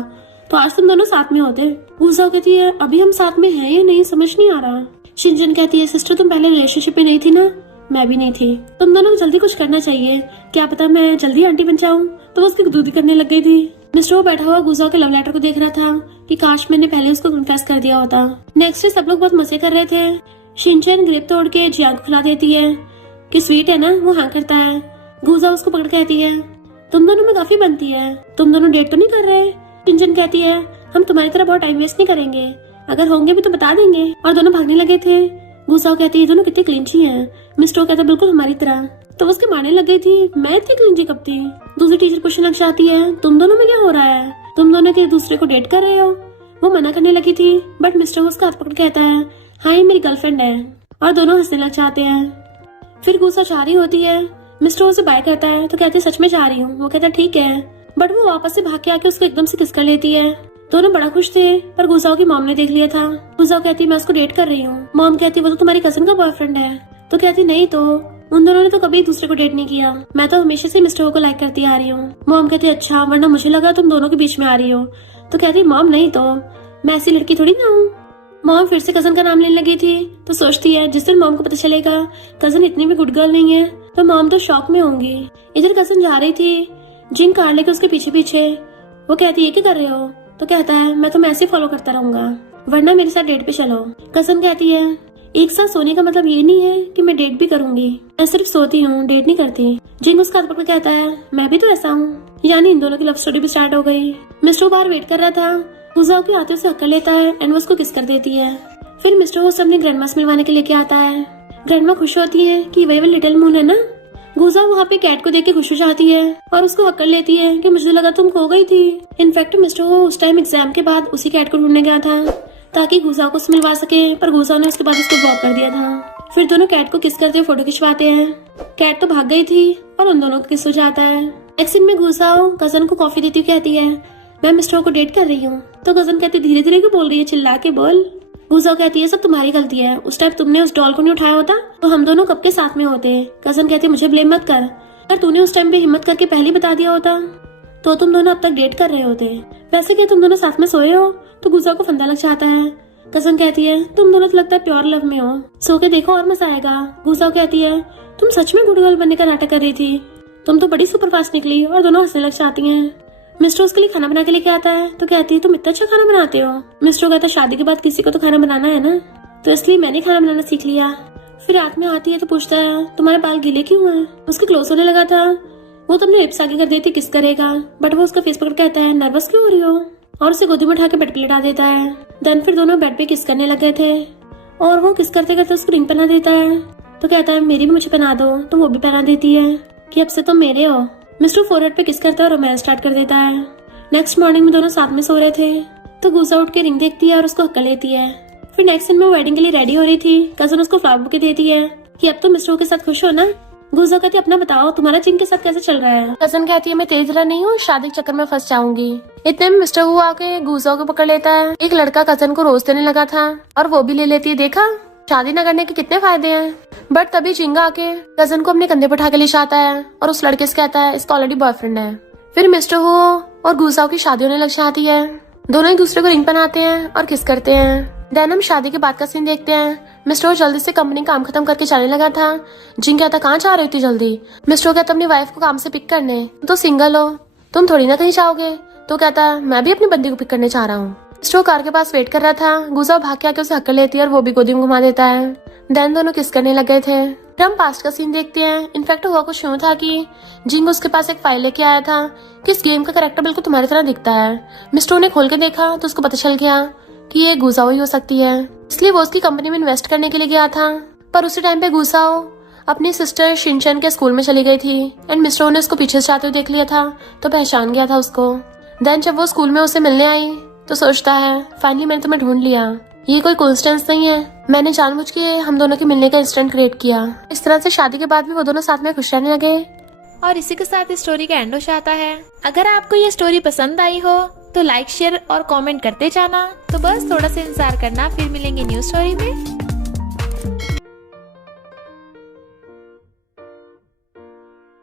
तो आज तुम दोनों साथ में होते। गुजाओ कहती है अभी हम साथ में हैं या नहीं समझ नहीं आ रहा। शिनचन कहती है सिस्टर तुम पहले रिलेशनशिप में नहीं थी ना, मैं भी नहीं थी, तुम दोनों को जल्दी कुछ करना चाहिए, क्या पता मैं जल्दी आंटी बन जाऊं। तो वो उसकी दूधी करने लग गई थी। मिस्टर वो बैठा हुआ गुजाओ के लव लेटर को देख रहा था कि काश मैंने पहले उसको कन्फेस कर दिया होता। नेक्स्ट डे सब लोग बहुत मजे कर रहे थे। शिनचन ग्रेप तोड़ के जियांग को खिला देती है कि स्वीट है ना। वो हाँ करता है। गुजाओ उसको पकड़ कहती है तुम दोनों में काफी बनती है, तुम दोनों डेट तो नहीं कर रहे। शिनचन कहती है हम तुम्हारी तरह बहुत टाइम वेस्ट नहीं करेंगे, अगर होंगे भी तो बता देंगे। और दोनों भागने लगे थे। गुजाओ कहती है दोनों कितने क्लिंची हैं। मिस्टर कहता है बिल्कुल हमारी तरह। तो उसके मारने लग गई थी मैं इतनी क्लिंची कब थी। दूसरी टीचर पूछने लग जाती है तुम दोनों में क्या हो रहा है, तुम दोनों एक दूसरे को डेट कर रहे हो। वो मना करने लगी थी बट मिस्टर उसका हाथ पकड़ कहता है हाँ ये मेरी गर्लफ्रेंड है और दोनों हंसने लग जाते हैं। फिर गुस्सा जा रही होती है। मिस्टर उसे बाय करता है तो कहती है सच में जा रही हूँ। वो कहता है ठीक है बट वो वापस से भाग के आके उसको एकदम से किस कर लेती है। दोनों बड़ा खुश थे पर गुजाओ की मॉम ने देख लिया था। गुजाओ कहती है मैं उसको डेट कर रही हूँ। मॉम कहती है वो तो तुम्हारी कजन का बॉयफ्रेंड है। तो कहती नहीं तो उन दोनों ने तो कभी एक दूसरे को डेट नहीं किया, मैं तो हमेशा से मिस्टर को लाइक करती आ रही हूँ। मॉम कहती है अच्छा वरना मुझे लगा तुम दोनों के बीच में आ रही हो। तो कहती मॉम नहीं तो मैं ऐसी लड़की थोड़ी ना हूँ। मॉम फिर से कजन का नाम लेने लगी थी तो सोचती है जिस दिन मॉम को पता चलेगा कजन इतनी भी गुड गर्ल नहीं है तो मॉम तो शॉक में होंगी। इधर कजन जा रही थी जिंग कार लेकर उसके पीछे पीछे। वो कहती है क्या कर रहे हो। तो कहता है मैं तुम्हें ऐसे फॉलो करता रहूंगा वरना मेरे साथ डेट पे चलो। कजन कहती है एक साथ सोने का मतलब ये नहीं है कि मैं डेट भी करूंगी, मैं सिर्फ सोती हूँ डेट नहीं करती। जिंग उसका हाथ पकड़ कहता है मैं भी तो ऐसा हूँ। यानी इन दोनों की लव स्टोरी भी स्टार्ट हो गई। मिस्टर बाहर वेट कर रहा था। गुजाओ के आते उसे हक कर लेता है एंड वो उसको किस कर देती है। फिर मिस्टर होस्ट अपनी ग्रैंडमा से मिलवाने के लिए आता है। ग्रैंडमा खुश होती है कि वही लिटिल मून है ना गुजा वहाँ पे कैट को देख के खुश हो जाती है और उसको हक कर लेती है कि मुझे लगा तुम खो गई थी। इनफैक्ट मिस्टर हो उस टाइम एग्जाम के बाद उसी कैट को ढूंढने गया था ताकि गुजा को मिलवा सके, पर गुजा ने उसके बाद उसको ब्लॉक कर दिया था। फिर दोनों कैट को किस करते हुए फोटो खिंचवाते हैं। कैट तो भाग गई थी और उन दोनों को किस हो जाता है। नेक्स्ट सीन में गुजा कजन को कॉफी देती हुई कहती है मैं मिस्टर को डेट कर रही हूँ। तो कजन कहती धीरे धीरे क्यों बोल रही है, चिल्ला के बोल। गुजा कहती है सब तुम्हारी गलती है, उस टाइम तुमने उस डॉल को नहीं उठाया होता तो हम दोनों कब के साथ में होते। कजन कहती है मुझे ब्लेम मत कर, अगर तूने उस टाइम पे हिम्मत करके पहले बता दिया होता तो तुम दोनों अब तक डेट कर रहे होते। वैसे कि तुम दोनों साथ में सोए हो। तो गुजा को फंदा लग जाता है। कजन कहती है तुम दोनों तो लगता है प्योर लव में हो, सो के देखो और मजा आएगा। गुजा कहती है तुम सच में गुड गर्ल बनने का नाटक कर रही थी, तुम तो बड़ी सुपरफास्ट निकली। और दोनों हंसने लग जाती हैं। मिस्टर उसके लिए खाना बना के लेके आता है तो कहती है तुम इतना अच्छा खाना बनाते हो। मिस्टर कहता है शादी के बाद किसी को तो खाना बनाना है ना, तो इसलिए मैंने खाना बनाना सीख लिया। फिर रात में आती है तो पूछता है तुम्हारे बाल गीले क्यों हैं। उसके क्लोज होने लगा था, वो तो अपने लिप्स आगे कर देती किस करेगा, बट वो उसका फेस पकड़ कहता है नर्वस क्यों हो रही हो, और उसे गोदी में उठा के बेड पे लेटा देता है। देन फिर दोनों बेड पे किस करने लग गए थे और वो किस करते करते उसको रिंग पहना देता है। तो कहता है मेरी भी मुझे पहना दो, तो वो भी पहना देती है कि अब से तुम मेरे हो। मिस्टर फोरहेड पे किस करता है और रोमांस स्टार्ट कर देता है। नेक्स्ट मॉर्निंग में दोनों साथ में सो रहे थे तो गुजा उठ के रिंग देखती है और उसको हक्का लेती है। फिर नेक्स्ट दिन में वेडिंग के लिए रेडी हो रही थी। कजन उसको फ्लावर बुके देती है कि अब तो मिस्टर के साथ खुश हो ना। गुजा कहती है अपना बताओ तुम्हारा जिंग के साथ कैसे चल रहा है। कजन कहती है मैं तेज रहा नहीं हूँ, शादी के चक्कर में फंस जाऊंगी। इतने में मिस्टर वो आके गुजा को पकड़ लेता है। एक लड़का कजन को रोज देने लगा था और वो भी ले लेती है। देखा शादी न करने के कितने फायदे हैं। बट तभी जिंगा आके कजन को अपने कंधे पर उठा के ले जाता है और उस लड़के से कहता है इसका ऑलरेडी बॉयफ्रेंड है। फिर मिस्टर हो और गुजाओ की शादी होने लग जाती है। दोनों एक दूसरे को रिंग पहनाते हैं और किस करते हैं। देन हम शादी के बाद का सीन देखते हैं। मिस्टर जल्दी से कंपनी काम खत्म करके जाने लगा था। जिंग कहता कहाँ जा रही थी जल्दी। मिस्टर कहता अपनी वाइफ को काम से पिक करने, तो सिंगल हो तुम थोड़ी ना कहीं जाओगे। तो कहता मैं भी अपनी बंदी को पिक करने चाह रहा हूँ। मिस्टर कार के पास वेट कर रहा था। गुजा भाग के आके उसे हक लेती है और वो भी गोदी में घुमा देता है। देन दोनों किस करने लग गए थे। फिर हम पास्ट का सीन देखते हैं। इनफैक्ट हुआ कुछ यूं था कि जिंग उसके पास एक फाइल लेके आया था कि इस गेम का कैरेक्टर बिल्कुल तुम्हारी तरह दिखता है। मिस्टर ने खोल के देखा तो उसको पता चल गया कि ये गुजाओ ही हो सकती है, इसलिए वो उसकी कंपनी में इन्वेस्ट करने के लिए गया था। पर उसी टाइम पे गुजाओ अपनी सिस्टर शिनचैन के स्कूल में चली गई थी एंड मिस्टर ने उसको पीछे से जाते हुए देख लिया था तो पहचान गया था उसको। देन जब वो स्कूल में उसे मिलने आई तो सोचता है फाइनली मैंने तुम्हें ढूंढ लिया, ये कोई कोइंसिडेंस नहीं है, मैंने जानबूझ के हम दोनों के मिलने का इंसिडेंट क्रिएट किया। इस तरह से शादी के बाद भी वो दोनों साथ में खुश रहने लगे। और इसी के साथ इस स्टोरी का एंड हो जाता है। अगर आपको ये स्टोरी पसंद आई हो तो लाइक शेयर और कमेंट करते जाना। तो बस थोड़ा सा इंतजार करना, फिर मिलेंगे न्यू स्टोरी में।